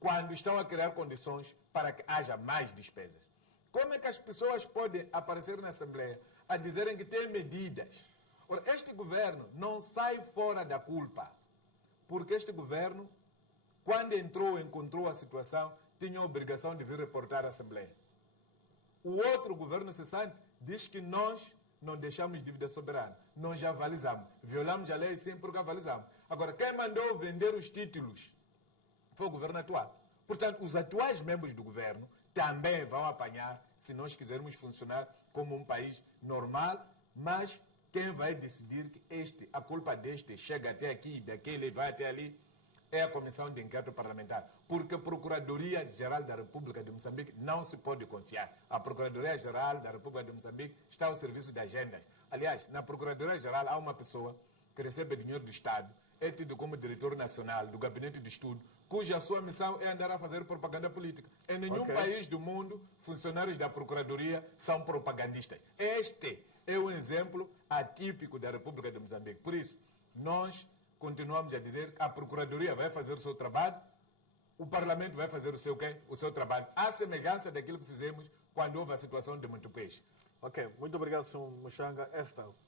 quando estão a criar condições para que haja mais despesas? Como é que as pessoas podem aparecer na Assembleia a dizerem que têm medidas? Ora, este governo não sai fora da culpa, porque este governo, quando encontrou a situação, tinha a obrigação de vir reportar à Assembleia. O outro governo cessante diz que nós não deixamos dívida soberana, nós já avalizamos. Violamos a lei sim porque avalizamos. Agora, quem mandou vender os títulos foi o governo atual. Portanto, os atuais membros do governo também vão apanhar se nós quisermos funcionar como um país normal, mas quem vai decidir que a culpa deste chega até aqui, daquele vai até ali, é a Comissão de Inquérito Parlamentar. Porque a Procuradoria-Geral da República de Moçambique não se pode confiar. A Procuradoria-Geral da República de Moçambique está ao serviço de agendas. Aliás, na Procuradoria-Geral há uma pessoa que recebe dinheiro do Estado, é tido como diretor nacional do Gabinete de Estudo, cuja sua missão é andar a fazer propaganda política. Em nenhum país do mundo, funcionários da Procuradoria são propagandistas. Este é um exemplo atípico da República de Moçambique. Por isso, nós continuamos a dizer que a Procuradoria vai fazer o seu trabalho, o Parlamento vai fazer o seu quê? O seu trabalho. À semelhança daquilo que fizemos quando houve a situação de Muito Peixe. Ok, muito obrigado, Sr. Mushanga.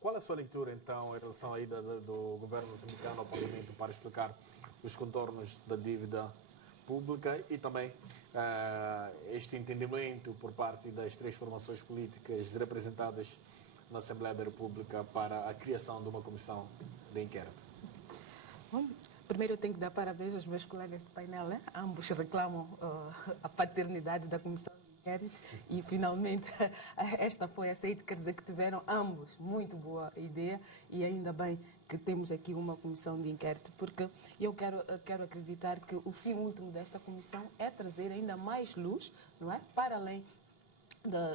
Qual é a sua leitura, então, em relação à ida do governo moçambicano ao Parlamento para explicar os contornos da dívida pública e também este entendimento por parte das três formações políticas representadas na Assembleia da República para a criação de uma comissão de inquérito? Bom, Primeiro eu tenho que dar parabéns aos meus colegas de painel, né? Ambos reclamam a paternidade da Comissão de Inquérito e finalmente esta foi aceita, quer dizer que tiveram ambos muito boa ideia e ainda bem que temos aqui uma comissão de inquérito, porque eu quero acreditar que o fim último desta comissão é trazer ainda mais luz, não é? Para além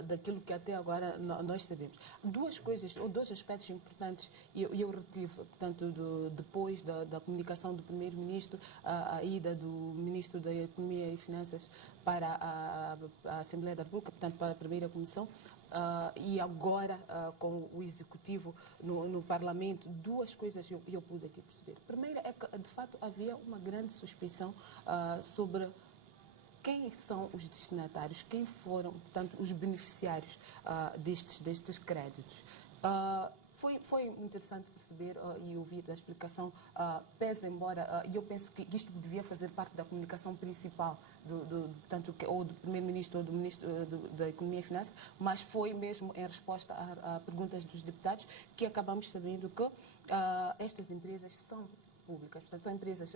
daquilo que até agora nós sabemos. Duas coisas, ou dois aspectos importantes, eu retive, portanto, depois da comunicação do Primeiro-Ministro, a ida do Ministro da Economia e Finanças para a Assembleia da República, portanto, para a primeira comissão, e agora com o Executivo no Parlamento, duas coisas eu pude aqui perceber. Primeira é que, de fato, havia uma grande suspeição sobre quem são os destinatários, quem foram, portanto, os beneficiários destes créditos. Foi interessante perceber e ouvir da explicação, pese embora, e eu penso que isto devia fazer parte da comunicação principal, ou do Primeiro-Ministro ou do Ministro da Economia e Finanças, mas foi mesmo em resposta a perguntas dos deputados que acabamos sabendo que estas empresas são públicas, portanto, são empresas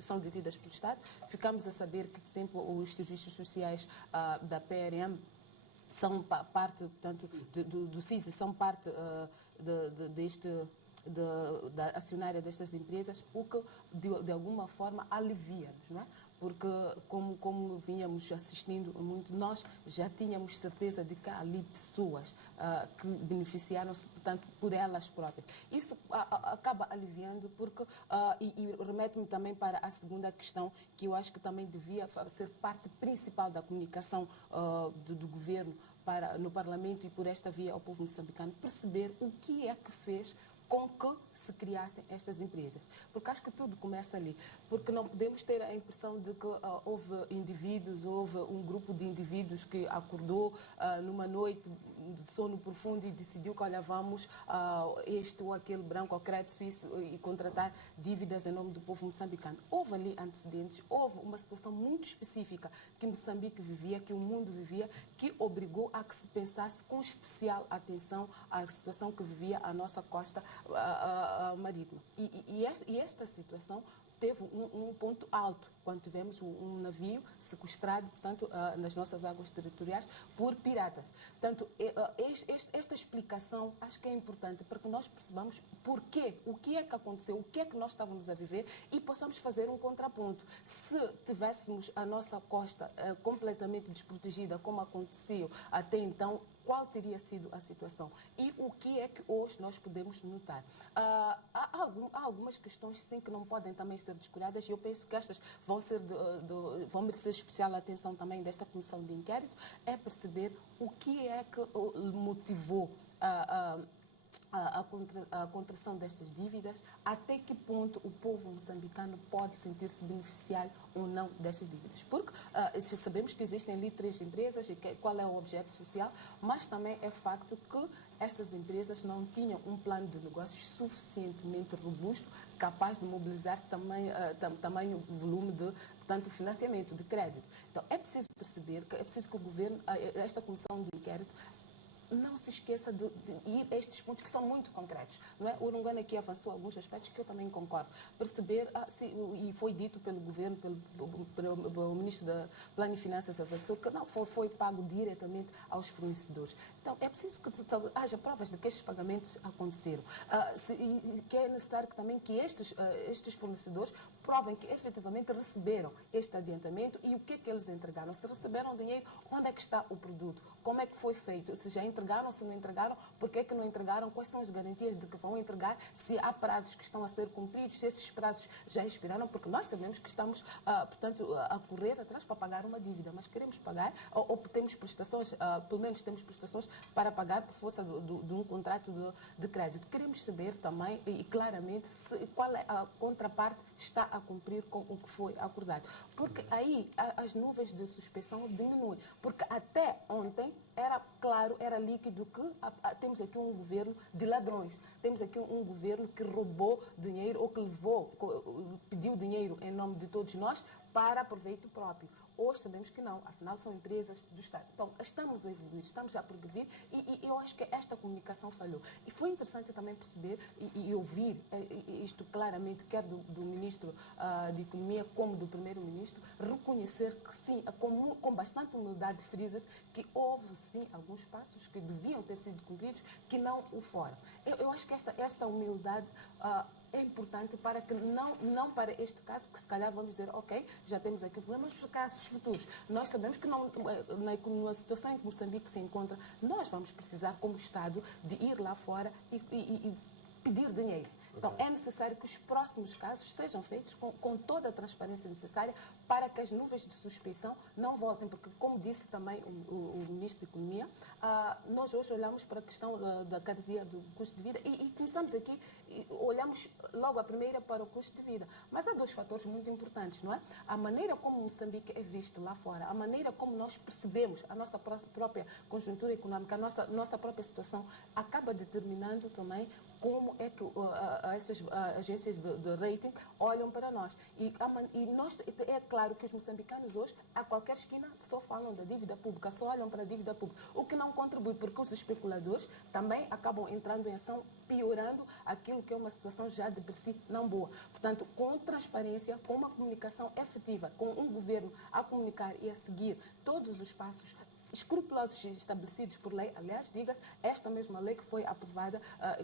são detidas pelo Estado. Ficamos a saber que, por exemplo, os serviços sociais da PRM são parte, portanto, do CISI, são parte da acionária destas empresas, o que, de alguma forma, alivia-nos, não é? Porque, como vínhamos assistindo muito, nós já tínhamos certeza de que há ali pessoas que beneficiaram-se, portanto, por elas próprias. Isso acaba aliviando, porque, e remete-me também para a segunda questão, que eu acho que também devia ser parte principal da comunicação do governo no Parlamento e por esta via ao povo moçambicano, perceber o que é que fez com que se criassem estas empresas. Porque acho que tudo começa ali. Porque não podemos ter a impressão de que houve um grupo de indivíduos que acordou numa noite de sono profundo e decidiu que, olha, vamos este ou aquele branco ao crédito suíço e contratar dívidas em nome do povo moçambicano. Houve ali antecedentes, houve uma situação muito específica que Moçambique vivia, que o mundo vivia, que obrigou a que se pensasse com especial atenção à situação que vivia a nossa costa marítima. E esta situação teve um ponto alto, quando tivemos um navio sequestrado, portanto, nas nossas águas territoriais por piratas. Portanto, esta explicação acho que é importante para que nós percebamos porquê, o que é que aconteceu, o que é que nós estávamos a viver e possamos fazer um contraponto. Se tivéssemos a nossa costa completamente desprotegida, como aconteceu até então, qual teria sido a situação? E o que é que hoje nós podemos notar? Há algumas questões, sim, que não podem também ser descuradas e eu penso que estas vão merecer especial atenção também desta comissão de inquérito, é perceber o que é que motivou a contração destas dívidas, até que ponto o povo moçambicano pode sentir-se beneficiário ou não destas dívidas. Porque sabemos que existem ali 3 empresas e qual é o objeto social, mas também é facto que estas empresas não tinham um plano de negócios suficientemente robusto, capaz de mobilizar tamanho volume de, portanto, financiamento, de crédito. Então, é preciso perceber que é preciso que o governo, esta comissão de inquérito, não se esqueça de ir a estes pontos que são muito concretos. Não é? O Urungano aqui avançou alguns aspectos que eu também concordo. Perceber, e foi dito pelo governo, pelo Ministro da Plano e Finanças, avançou, que não foi pago diretamente aos fornecedores. Então, é preciso que haja provas de que estes pagamentos aconteceram. E que é necessário também que estes fornecedores provem que efetivamente receberam este adiantamento e o que é que eles entregaram. Se receberam dinheiro, onde é que está o produto? Como é que foi feito? Se já entregaram, se não entregaram, por que é que não entregaram? Quais são as garantias de que vão entregar? Se há prazos que estão a ser cumpridos, se esses prazos já expiraram, porque nós sabemos que estamos, portanto, a correr atrás para pagar uma dívida, mas queremos pagar, ou temos prestações, pelo menos temos prestações para pagar por força de um contrato de crédito. Queremos saber também e claramente qual é a contraparte está a cumprir com o que foi acordado. Porque aí as nuvens de suspeição diminuem. Porque até ontem era claro, era líquido que temos aqui um governo de ladrões. Temos aqui um governo que roubou dinheiro ou que pediu dinheiro em nome de todos nós para proveito próprio. Hoje sabemos que não, afinal são empresas do Estado. Então, estamos a evoluir, estamos a progredir e eu acho que esta comunicação falhou. E foi interessante também perceber e ouvir isto claramente, quer do Ministro de Economia como do Primeiro-Ministro, reconhecer que sim, com bastante humildade, frisa-se que houve sim alguns passos que deviam ter sido cumpridos que não o foram. Eu acho que esta humildade é importante para que não para este caso, porque se calhar vamos dizer, ok, já temos aqui o problema, mas para casos futuros. Nós sabemos que na situação em que Moçambique se encontra, nós vamos precisar, como Estado, de ir lá fora e pedir dinheiro. Então, é necessário que os próximos casos sejam feitos com toda a transparência necessária para que as nuvens de suspeição não voltem, porque, como disse também o Ministro da Economia, nós hoje olhamos para a questão da caresia do custo de vida e começamos aqui, olhamos logo a primeira para o custo de vida. Mas há dois fatores muito importantes, não é? A maneira como Moçambique é visto lá fora, a maneira como nós percebemos a nossa própria conjuntura econômica, a nossa própria situação, acaba determinando também como é que essas agências de rating olham para nós. E nós, é claro que os moçambicanos hoje, a qualquer esquina, só falam da dívida pública, só olham para a dívida pública, o que não contribui, porque os especuladores também acabam entrando em ação, piorando aquilo que é uma situação já de por si não boa. Portanto, com transparência, com uma comunicação efetiva, com um governo a comunicar e a seguir todos os passos escrupulosos estabelecidos por lei, aliás, diga-se, esta mesma lei que foi aprovada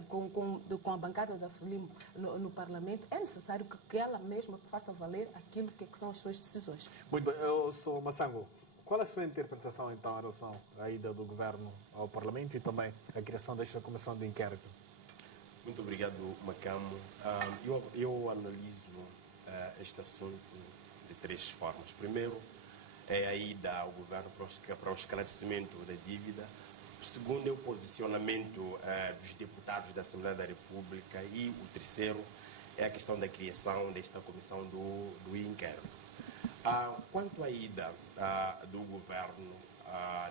com a bancada da Frelimo no Parlamento, é necessário que ela mesma faça valer aquilo que são as suas decisões. Muito bem, eu sou Massango. Qual é a sua interpretação, então, em relação à ida do Governo ao Parlamento e também à criação desta comissão de inquérito? Muito obrigado, Macamo. Eu analiso este assunto de três formas. Primeiro, é a ida ao governo para o esclarecimento da dívida. O segundo é o posicionamento dos deputados da Assembleia da República. E o terceiro é a questão da criação desta comissão do inquérito. Quanto à ida do governo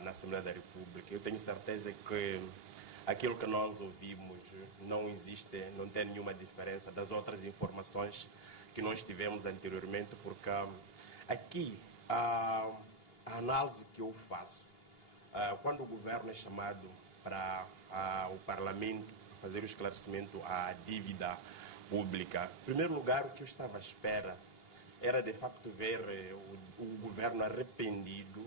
na Assembleia da República, eu tenho certeza que aquilo que nós ouvimos não tem nenhuma diferença das outras informações que nós tivemos anteriormente, porque aqui a análise que eu faço, quando o governo é chamado para o Parlamento fazer o esclarecimento à dívida pública, em primeiro lugar, o que eu estava à espera era de facto ver o governo arrependido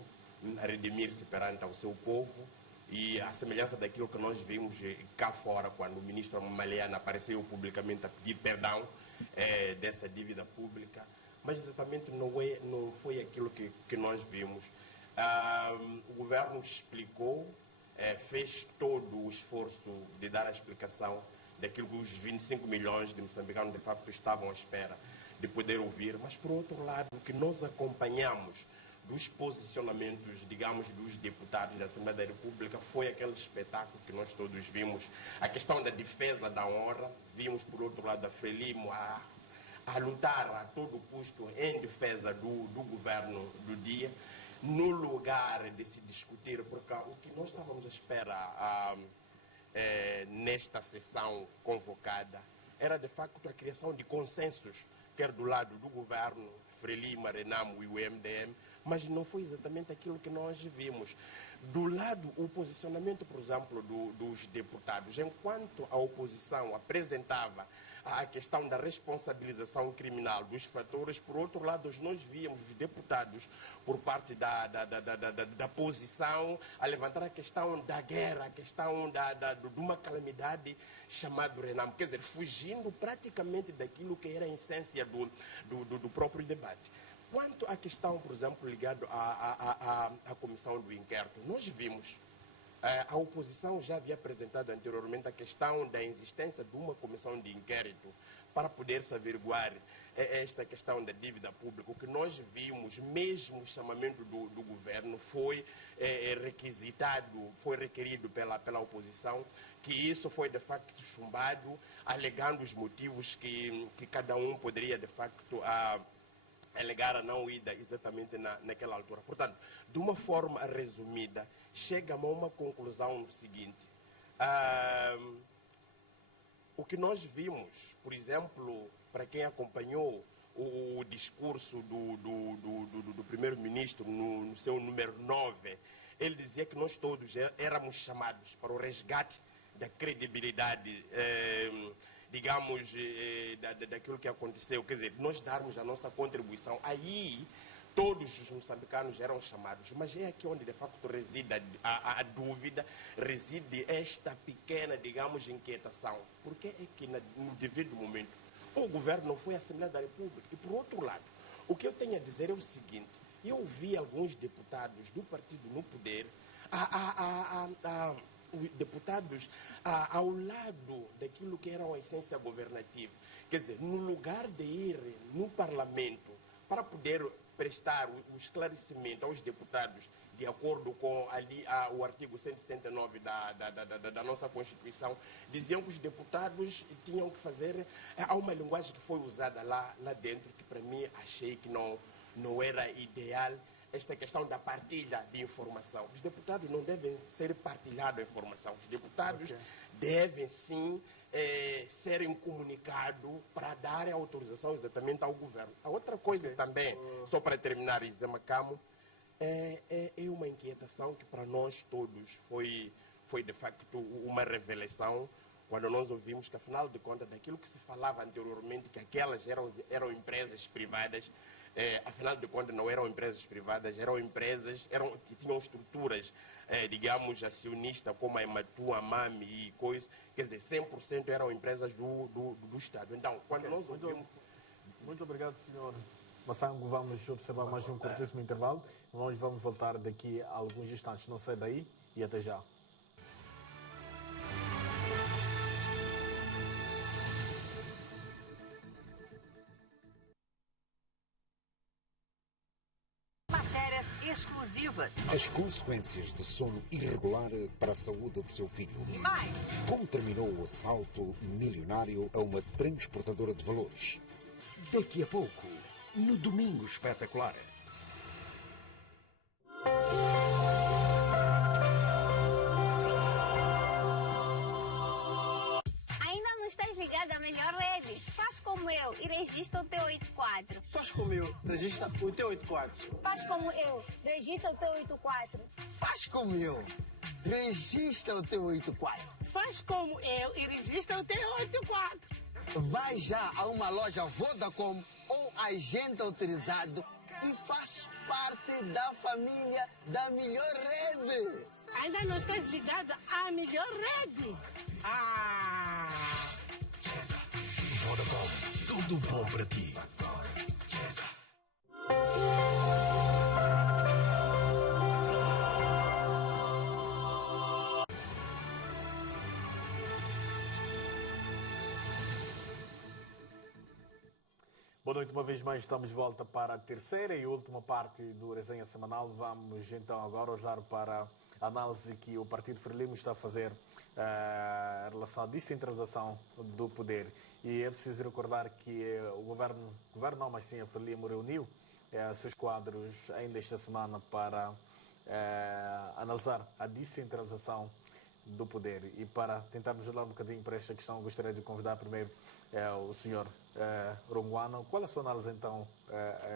a redimir-se perante o seu povo, e a semelhança daquilo que nós vimos cá fora, quando o ministro Maliana apareceu publicamente a pedir perdão dessa dívida pública. Mas exatamente não foi aquilo que nós vimos. O governo explicou, fez todo o esforço de dar a explicação daquilo que os 25 milhões de moçambicanos de facto estavam à espera de poder ouvir, mas por outro lado, o que nós acompanhamos dos posicionamentos, digamos, dos deputados da Assembleia da República foi aquele espetáculo que nós todos vimos, a questão da defesa da honra, vimos por outro lado a Frelimo a lutar a todo custo em defesa do governo do dia, no lugar de se discutir, porque o que nós estávamos à espera nesta sessão convocada era de facto a criação de consensos, quer do lado do governo, Frelimo, Renamo e o MDM, mas não foi exatamente aquilo que nós vimos. Do lado, o posicionamento, por exemplo, dos deputados, enquanto a oposição apresentava a questão da responsabilização criminal dos fatores, por outro lado, nós víamos os deputados, por parte da posição, a levantar a questão da guerra, a questão de uma calamidade chamada Renamo, quer dizer, fugindo praticamente daquilo que era a essência do próprio debate. Quanto à questão, por exemplo, ligada à comissão do inquérito, nós vimos, a oposição já havia apresentado anteriormente a questão da existência de uma comissão de inquérito para poder se averiguar esta questão da dívida pública. O que nós vimos, mesmo o chamamento do governo, foi requisitado, foi requerido pela oposição, que isso foi de facto chumbado, alegando os motivos que cada um poderia de facto alegar a não ida exatamente naquela altura. Portanto, de uma forma resumida, chega-me a uma conclusão no seguinte. O que nós vimos, por exemplo, para quem acompanhou o discurso do primeiro-ministro no seu número 9, ele dizia que nós todos éramos chamados para o resgate da credibilidade, digamos, daquilo que aconteceu. Quer dizer, nós darmos a nossa contribuição. Aí, todos os moçambicanos eram chamados. Mas é aqui onde, de facto, reside a dúvida, reside esta pequena, digamos, inquietação. Porque é que, no devido momento, o governo não foi à Assembleia da República. E, por outro lado, o que eu tenho a dizer é o seguinte. Eu ouvi alguns deputados do partido no poder, deputados ao lado daquilo que era a essência governativa. Quer dizer, no lugar de ir no Parlamento para poder prestar o esclarecimento aos deputados de acordo com o artigo 179 da nossa Constituição, diziam que os deputados tinham que fazer... Há uma linguagem que foi usada lá dentro que para mim achei que não era ideal, esta questão da partilha de informação. Os deputados não devem ser partilhados a informação. Os deputados devem, sim, serem comunicados para dar a autorização exatamente ao governo. A outra coisa também, só para terminar, José Macamo, é uma inquietação que para nós todos foi de facto uma revelação, quando nós ouvimos que, afinal de contas, daquilo que se falava anteriormente, que aquelas eram empresas privadas, afinal de contas não eram empresas privadas, eram empresas que tinham estruturas, digamos, acionistas, como a Ematu, a MAMI e coisas, quer dizer, 100% eram empresas do Estado. Então, quando nós ouvimos... Muito obrigado, senhor Massango. Vamos observar mais um curtíssimo intervalo. Nós vamos voltar daqui a alguns instantes. Não sai daí e até já. Exclusivas. As consequências de sono irregular para a saúde de seu filho. E mais. Como terminou o assalto milionário a uma transportadora de valores. Daqui a pouco, no Domingo Espetacular. Ainda não estás ligado à melhor rede? Faz como eu e registra o teu 84. Faz como eu, registra o teu 84. Faz como eu, registra o teu 84. Faz como eu, registra o teu 84. Faz como eu e registra o teu 84. Vai já a uma loja Vodacom ou agente autorizado e faz parte da família da melhor rede. Ainda não estás ligado à melhor rede? Vodacom, tudo bom para ti. Boa noite, uma vez mais estamos de volta para a terceira e última parte do Resenha Semanal. Vamos então agora olhar para a análise que o Partido Frelimo está a fazer em relação à descentralização do poder. E é preciso recordar que o governo não, mas sim a Frelimo reuniu seus quadros ainda esta semana para analisar a descentralização do poder. E para tentarmos olhar um bocadinho para esta questão, gostaria de convidar primeiro o senhor Ronguano. Qual é a sua análise então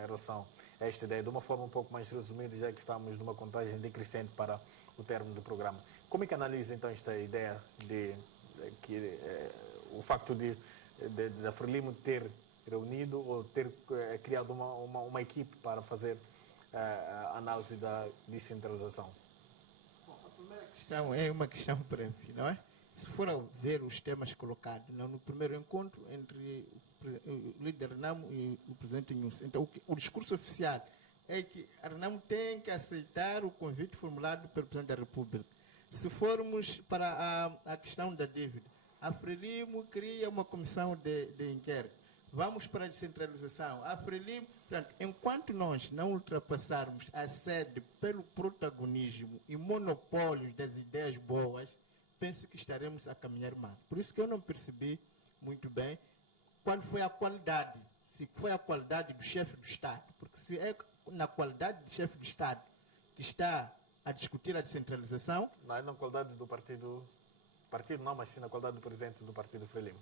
em relação a esta ideia, de uma forma um pouco mais resumida, já que estamos numa contagem decrescente para o término do programa? Como é que analisa então esta ideia de que o facto da Frelimo ter reunido ou ter criado uma equipe para fazer a análise da descentralização? A primeira questão é uma questão breve, não é? Se for a ver os temas colocados no primeiro encontro entre o líder Renamo e o presidente Nunes, então o discurso oficial é que a Renamo tem que aceitar o convite formulado pelo presidente da República. Se formos para a questão da dívida, a Frelimo cria uma comissão de inquérito. Vamos para a descentralização. A Frelimo, portanto, enquanto nós não ultrapassarmos a sede pelo protagonismo e monopólio das ideias boas, penso que estaremos a caminhar mal. Por isso que eu não percebi muito bem qual foi a qualidade, se foi a qualidade do chefe do Estado. Porque se é na qualidade do chefe do Estado que está a discutir a descentralização... Não é na qualidade do partido não, mas sim na qualidade do presidente do Partido Frelimo.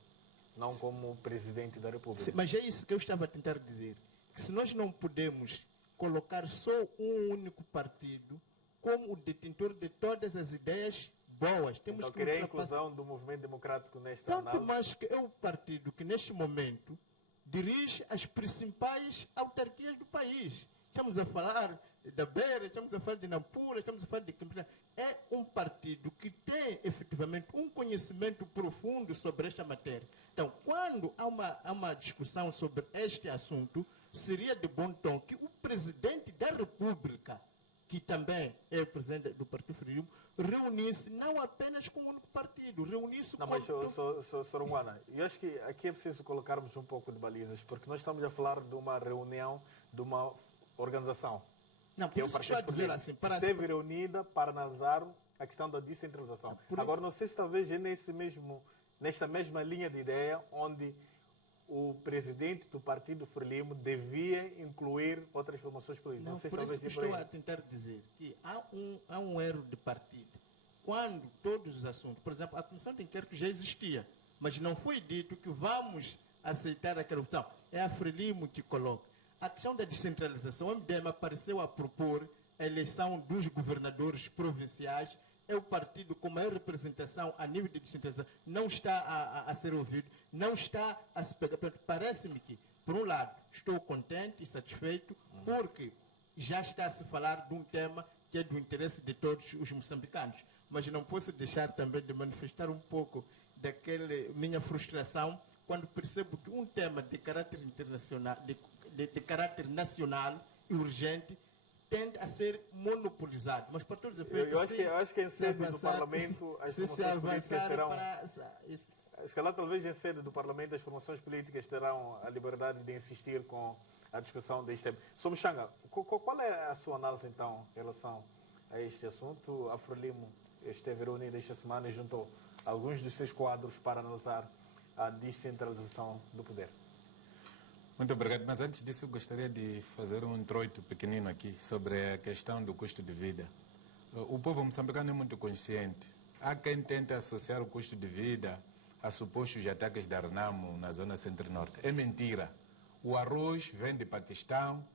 não como presidente da República. Sim, mas é isso que eu estava a tentar dizer. Que se nós não podemos colocar só um único partido como o detentor de todas as ideias boas. Temos Então, que querer a inclusão do movimento democrático nesta tanto análise. mais que é o partido que, neste momento, dirige as principais autarquias do país. Estamos a falar da Beira, estamos a falar de Nampula, estamos a falar de Campina. É um partido que tem, efetivamente, um conhecimento profundo sobre esta matéria. Então, quando há uma discussão sobre este assunto, seria de bom tom que o presidente da República, que também é o presidente do Partido Frelimo, reunisse não apenas com um único partido, reunisse Não, com... mas, Sorongwana, eu acho que aqui é preciso colocarmos um pouco de balizas, porque nós estamos a falar de uma reunião, de uma organização. Não, por isso estou a dizer assim... Esteve reunida para analisar a questão da descentralização. Agora, não sei se talvez é nesta mesma linha de ideia onde o presidente do Partido Frelimo devia incluir outras formações políticas. Não, sei por se isso que estou a tentar dizer que há um erro de partido. Quando todos os assuntos, por exemplo, a comissão de inquérito já existia, mas não foi dito que vamos aceitar aquela opção. É a Frelimo que coloca. A questão da descentralização, o MDM apareceu a propor a eleição dos governadores provinciais. É o partido com maior representação a nível de descentralização. Não está a ser ouvido, não está a se pegar. Parece-me que, por um lado, estou contente e satisfeito, porque já está a se falar de um tema que é do interesse de todos os moçambicanos. Mas não posso deixar também de manifestar um pouco daquela minha frustração quando percebo que um tema de caráter internacional, de caráter nacional e urgente, tende a ser monopolizado. Mas para todos os efeitos, eu acho que em sede do Parlamento as formações políticas terão... Se calhar, talvez em sede do Parlamento as formações políticas terão a liberdade de insistir com a discussão deste tema. Sobre Xanga, qual é a sua análise então em relação a este assunto? A Frelimo esteve reunida esta semana e juntou alguns dos seus quadros para analisar a descentralização do poder. Muito obrigado, mas antes disso eu gostaria de fazer um introito pequenino aqui sobre a questão do custo de vida. O povo moçambicano é muito consciente. Há quem tente associar o custo de vida a supostos ataques da Renamo na zona centro-norte. É mentira. O arroz vem de Paquistão,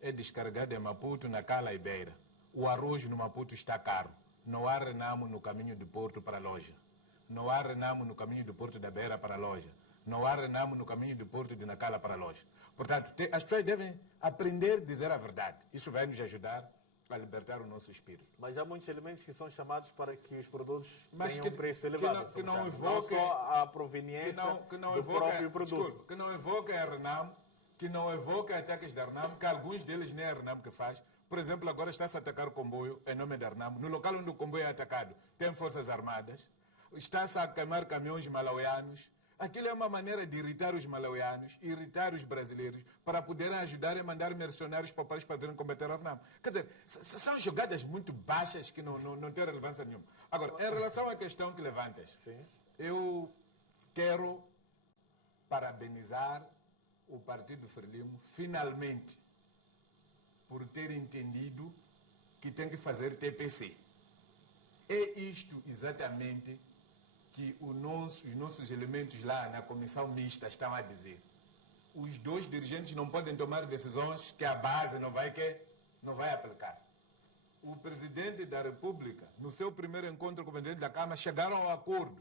é descarregado em Maputo, na Cala e Beira. O arroz no Maputo está caro. Não há Renamo no caminho do Porto para a loja. Não há Renamo no caminho do Porto da Beira para a loja. Não há Renamo no caminho do Porto de Nacala para a loja. Portanto, as pessoas devem aprender a dizer a verdade. Isso vai nos ajudar a libertar o nosso espírito. Mas há muitos elementos que são chamados para que os produtos tenham um preço elevado. Que não evoquem a proveniência do próprio produto. Desculpa, que não evoquem a Renamo, que não evoquem ataques da Renamo, que alguns deles nem é a Renamo que faz. Por exemplo, agora está-se a atacar o comboio em nome da Renamo. No local onde o comboio é atacado, tem forças armadas. Está-se a queimar caminhões malauianos. Aquilo é uma maneira de irritar os malauianos, irritar os brasileiros, para poderem ajudar a mandar mercenários para o país para poderem combater a Renamo. Quer dizer, são jogadas muito baixas que não têm relevância nenhuma. Agora, em relação à questão que levantas, eu quero parabenizar o Partido Frelimo, finalmente, por ter entendido que tem que fazer TPC. É isto exatamente que os nossos elementos lá na comissão mista estão a dizer. Os dois dirigentes não podem tomar decisões que a base não vai aplicar. O presidente da República, no seu primeiro encontro com o presidente da Câmara, chegaram ao acordo.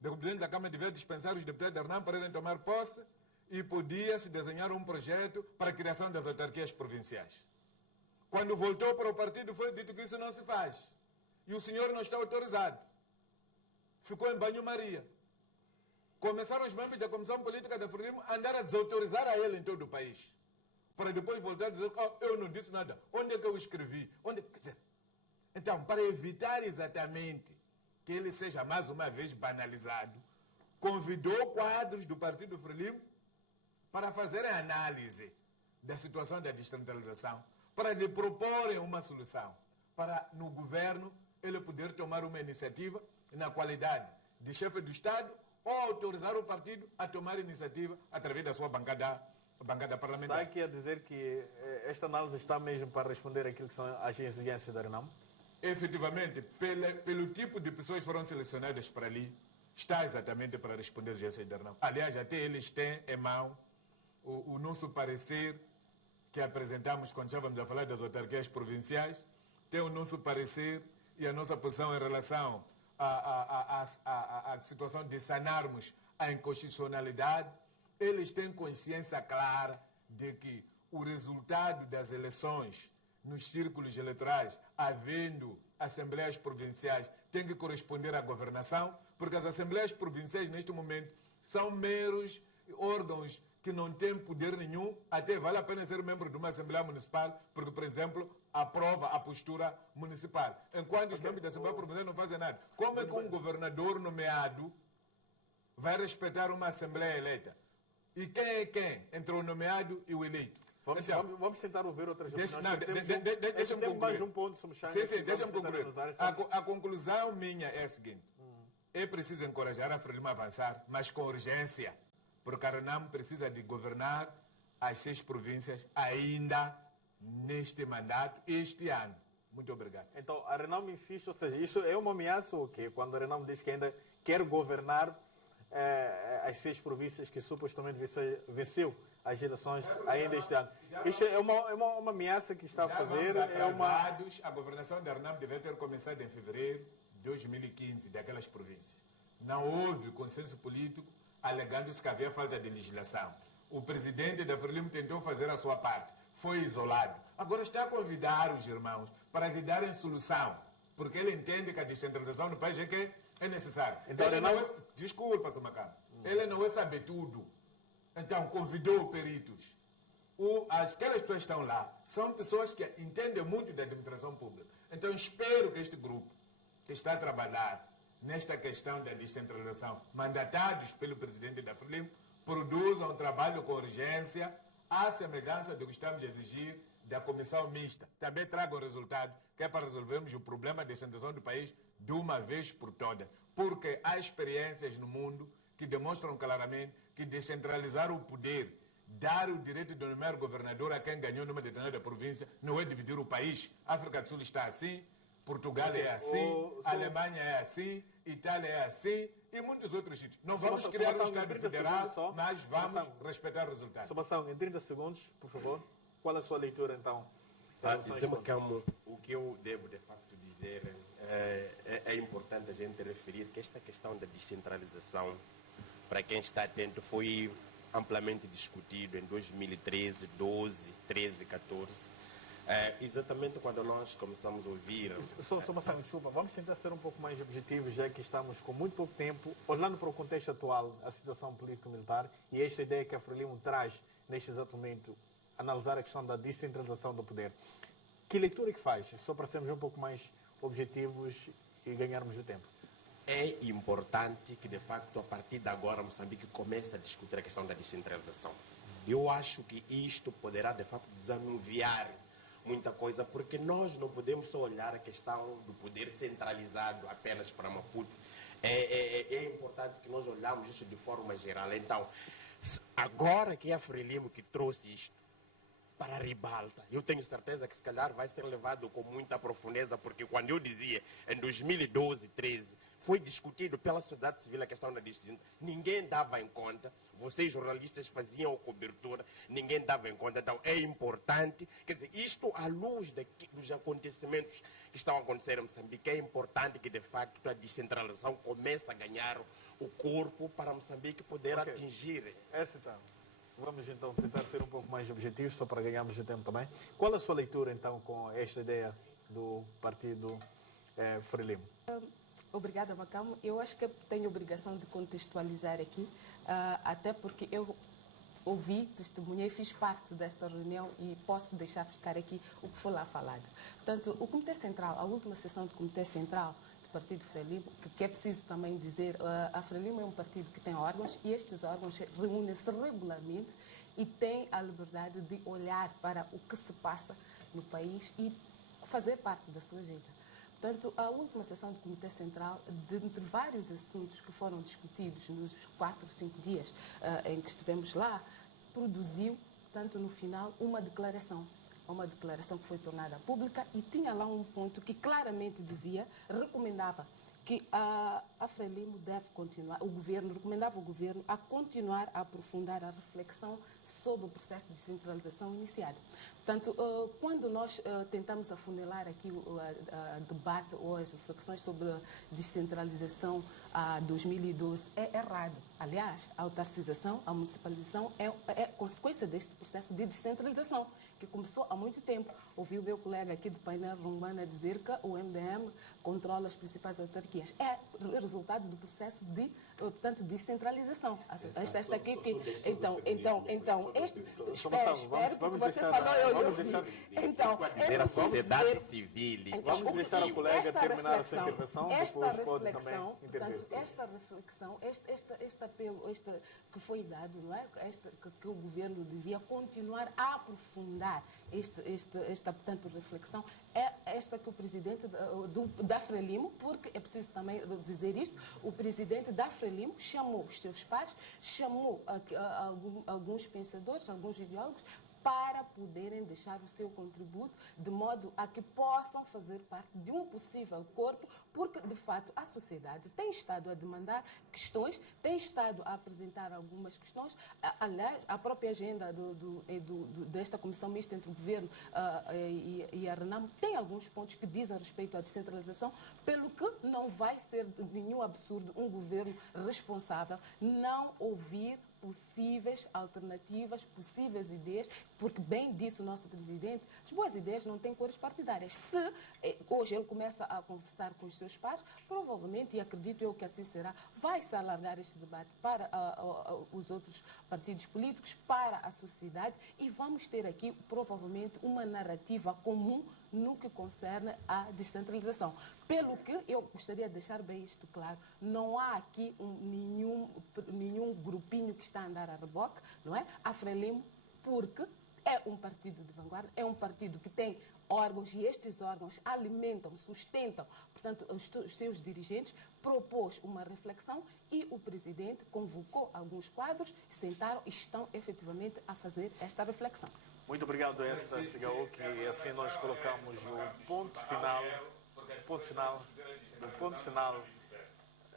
O presidente da Câmara devia dispensar os deputados da Renamo para irem tomar posse e podia-se desenhar um projeto para a criação das autarquias provinciais. Quando voltou para o partido, foi dito que isso não se faz. E o senhor não está autorizado. Ficou em banho-maria. Começaram os membros da Comissão Política da Frelimo a andar a desautorizar a ele em todo o país. Para depois voltar a dizer, eu não disse nada. Onde é que eu escrevi? Quer dizer, então, para evitar exatamente que ele seja mais uma vez banalizado, convidou quadros do Partido Frelimo para fazerem análise da situação da descentralização, para lhe proporem uma solução, para no governo ele poder tomar uma iniciativa na qualidade de chefe do Estado ou autorizar o partido a tomar iniciativa através da sua bancada parlamentar. Está aqui a dizer que esta análise está mesmo para responder àquilo que são as exigências da Renamo? Efetivamente, pelo tipo de pessoas que foram selecionadas para ali, está exatamente para responder às exigências da RENAM. Aliás, até eles têm em mão o nosso parecer que apresentamos quando estávamos a falar das autarquias provinciais, tem o nosso parecer e a nossa posição em relação à situação de sanarmos a inconstitucionalidade. Eles têm consciência clara de que o resultado das eleições nos círculos eleitorais, havendo assembleias provinciais, tem que corresponder à governação, porque as assembleias provinciais, neste momento, são meros órgãos que não têm poder nenhum, até vale a pena ser membro de uma Assembleia Municipal, porque, por exemplo, aprova a postura municipal. Enquanto os membros da Assembleia Provincial não fazem nada. Como é que um governador nomeado vai respeitar uma Assembleia eleita? E quem é quem entre o nomeado e o eleito? Vamos tentar ouvir outras opiniões. Deixa-me concluir. Mais um ponto, sim, deixa-me concluir. A conclusão minha é a seguinte. É preciso encorajar a Frelimo a avançar, mas com urgência. Porque a RENAM precisa de governar as 6 províncias ainda neste mandato, este ano. Muito obrigado. Então, a RENAM insiste, ou seja, isso é uma ameaça ou quê? Quando a RENAM diz que ainda quer governar as 6 províncias que supostamente venceu as eleições ainda este ano. Isto é uma ameaça que está a fazer. A governação da RENAM deve ter começado em fevereiro de 2015, daquelas províncias. Não houve consenso político, alegando-se que havia falta de legislação. O presidente da Frelimo tentou fazer a sua parte, foi isolado. Agora está a convidar os irmãos para lhe darem solução, porque ele entende que a descentralização no país é necessária. Então, Desculpa, Samacam. Ele não é saber tudo. Então, convidou peritos. Aquelas pessoas que estão lá são pessoas que entendem muito da administração pública. Então, espero que este grupo que está a trabalhar nesta questão da descentralização, mandatados pelo presidente da Frelimo, produzam um trabalho com urgência, à semelhança do que estamos a exigir da comissão mista. Também tragam resultado, que é para resolvermos o problema da descentralização do país de uma vez por todas. Porque há experiências no mundo que demonstram claramente que descentralizar o poder, dar o direito de nomear governador a quem ganhou numa determinada província, não é dividir o país. A África do Sul está assim, Portugal é assim, Alemanha é assim, Itália é assim e muitos outros sítios. Não vamos criar um Estado federal, mas vamos respeitar o resultado. Sobação, em 30 segundos, por favor, qual é a sua leitura, então? O que eu devo, de facto, dizer é importante a gente referir que esta questão da descentralização, para quem está atento, foi amplamente discutido em 2013, 12, 13, 14. Exatamente quando nós começamos a ouvir... Desculpa, vamos tentar ser um pouco mais objetivos, já que estamos com muito pouco tempo, olhando para o contexto atual, a situação político-militar, e esta ideia que a Frelimo traz neste exato momento, analisar a questão da descentralização do poder. Que leitura que faz? Só para sermos um pouco mais objetivos e ganharmos o tempo. É importante que, de facto, a partir de agora, Moçambique comece a discutir a questão da descentralização. Eu acho que isto poderá, de facto, desanuviar muita coisa, porque nós não podemos só olhar a questão do poder centralizado apenas para Maputo. É importante que nós olhamos isso de forma geral. Então, agora que é a Frelimo que trouxe isto para a ribalta, eu tenho certeza que se calhar vai ser levado com muita profundeza, porque quando eu dizia em 2012, 13, foi discutido pela sociedade civil a questão da descentralização, ninguém dava em conta, vocês jornalistas faziam a cobertura, ninguém dava em conta. Então é importante, quer dizer, isto à luz dos acontecimentos que estão a acontecer em Moçambique, é importante que de facto a descentralização comece a ganhar o corpo para Moçambique poder atingir. Vamos então tentar ser um pouco mais objetivos, só para ganharmos o tempo também. Qual a sua leitura então com esta ideia do partido Frelimo? Obrigada, Macamo. Eu acho que tenho a obrigação de contextualizar aqui, até porque eu ouvi, testemunhei, fiz parte desta reunião e posso deixar ficar aqui o que foi lá falado. Portanto, o Comitê Central, a última sessão do Comitê Central do Partido Frelimo, que é preciso também dizer, a Frelimo é um partido que tem órgãos e estes órgãos reúnem-se regularmente e têm a liberdade de olhar para o que se passa no país e fazer parte da sua agenda. Portanto, a última sessão do Comitê Central, dentre vários assuntos que foram discutidos nos 4 ou 5 dias em que estivemos lá, produziu, tanto no final, uma declaração que foi tornada pública e tinha lá um ponto que claramente dizia, recomendava que a Frelimo deve continuar, o governo recomendava o governo a continuar a aprofundar a reflexão sobre o processo de descentralização iniciado. Portanto, quando nós tentamos afunilar aqui o debate ou as reflexões sobre a descentralização a 2012, é errado. Aliás, a autarcização, a municipalização é consequência deste processo de descentralização, que começou há muito tempo. Ouvi o meu colega aqui do painel Rumbana dizer que o MDM controla as principais autarquias. É resultado do processo de, portanto, descentralização. Esta aqui que... Então, este... Espero que você falou, eu vi. Então, dizer a sociedade civil. Vamos deixar o colega terminar a sua intervenção, depois pode também intervir. Esta reflexão, este apelo que foi dado, não é? Que o governo devia continuar a aprofundar esta portanto, reflexão, é esta que o presidente da Frelimo, porque é preciso também dizer isto, o presidente da Frelimo chamou os seus pares, chamou alguns pensadores, alguns ideólogos, para poderem deixar o seu contributo de modo a que possam fazer parte de um possível corpo, porque, de fato, a sociedade tem estado a demandar questões, tem estado a apresentar algumas questões. Aliás, a própria agenda desta Comissão Mista entre o Governo e a RENAMO tem alguns pontos que dizem respeito à descentralização, pelo que não vai ser de nenhum absurdo um governo responsável não ouvir possíveis alternativas, possíveis ideias, porque bem disse o nosso presidente, as boas ideias não têm cores partidárias. Se hoje ele começa a conversar com os seus pares, provavelmente, e acredito eu que assim será, vai-se alargar este debate para os outros partidos políticos, para a sociedade, e vamos ter aqui provavelmente uma narrativa comum no que concerne à descentralização. Pelo que eu gostaria de deixar bem isto claro, não há aqui nenhum grupinho que está a andar a reboque, não é? A Frelimo, porque é um partido de vanguarda, é um partido que tem órgãos e estes órgãos alimentam, sustentam, portanto, os seus dirigentes, propôs uma reflexão e o presidente convocou alguns quadros, sentaram e estão efetivamente a fazer esta reflexão. Muito obrigado, esta Cigaoki, e assim nós colocamos o ponto final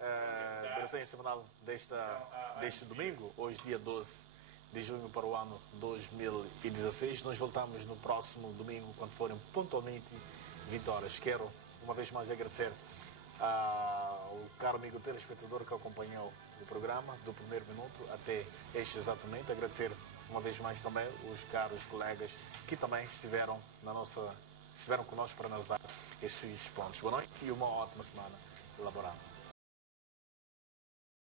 da resenha semanal deste domingo, hoje dia 12 de junho para o ano 2016. Nós voltamos no próximo domingo, quando forem pontualmente 20 horas. Quero, uma vez mais, agradecer ao caro amigo telespectador que acompanhou o programa do primeiro minuto até este exatamente. Agradecer uma vez mais também os caros colegas que também estiveram connosco para analisar esses pontos. Boa noite e uma ótima semana laboral.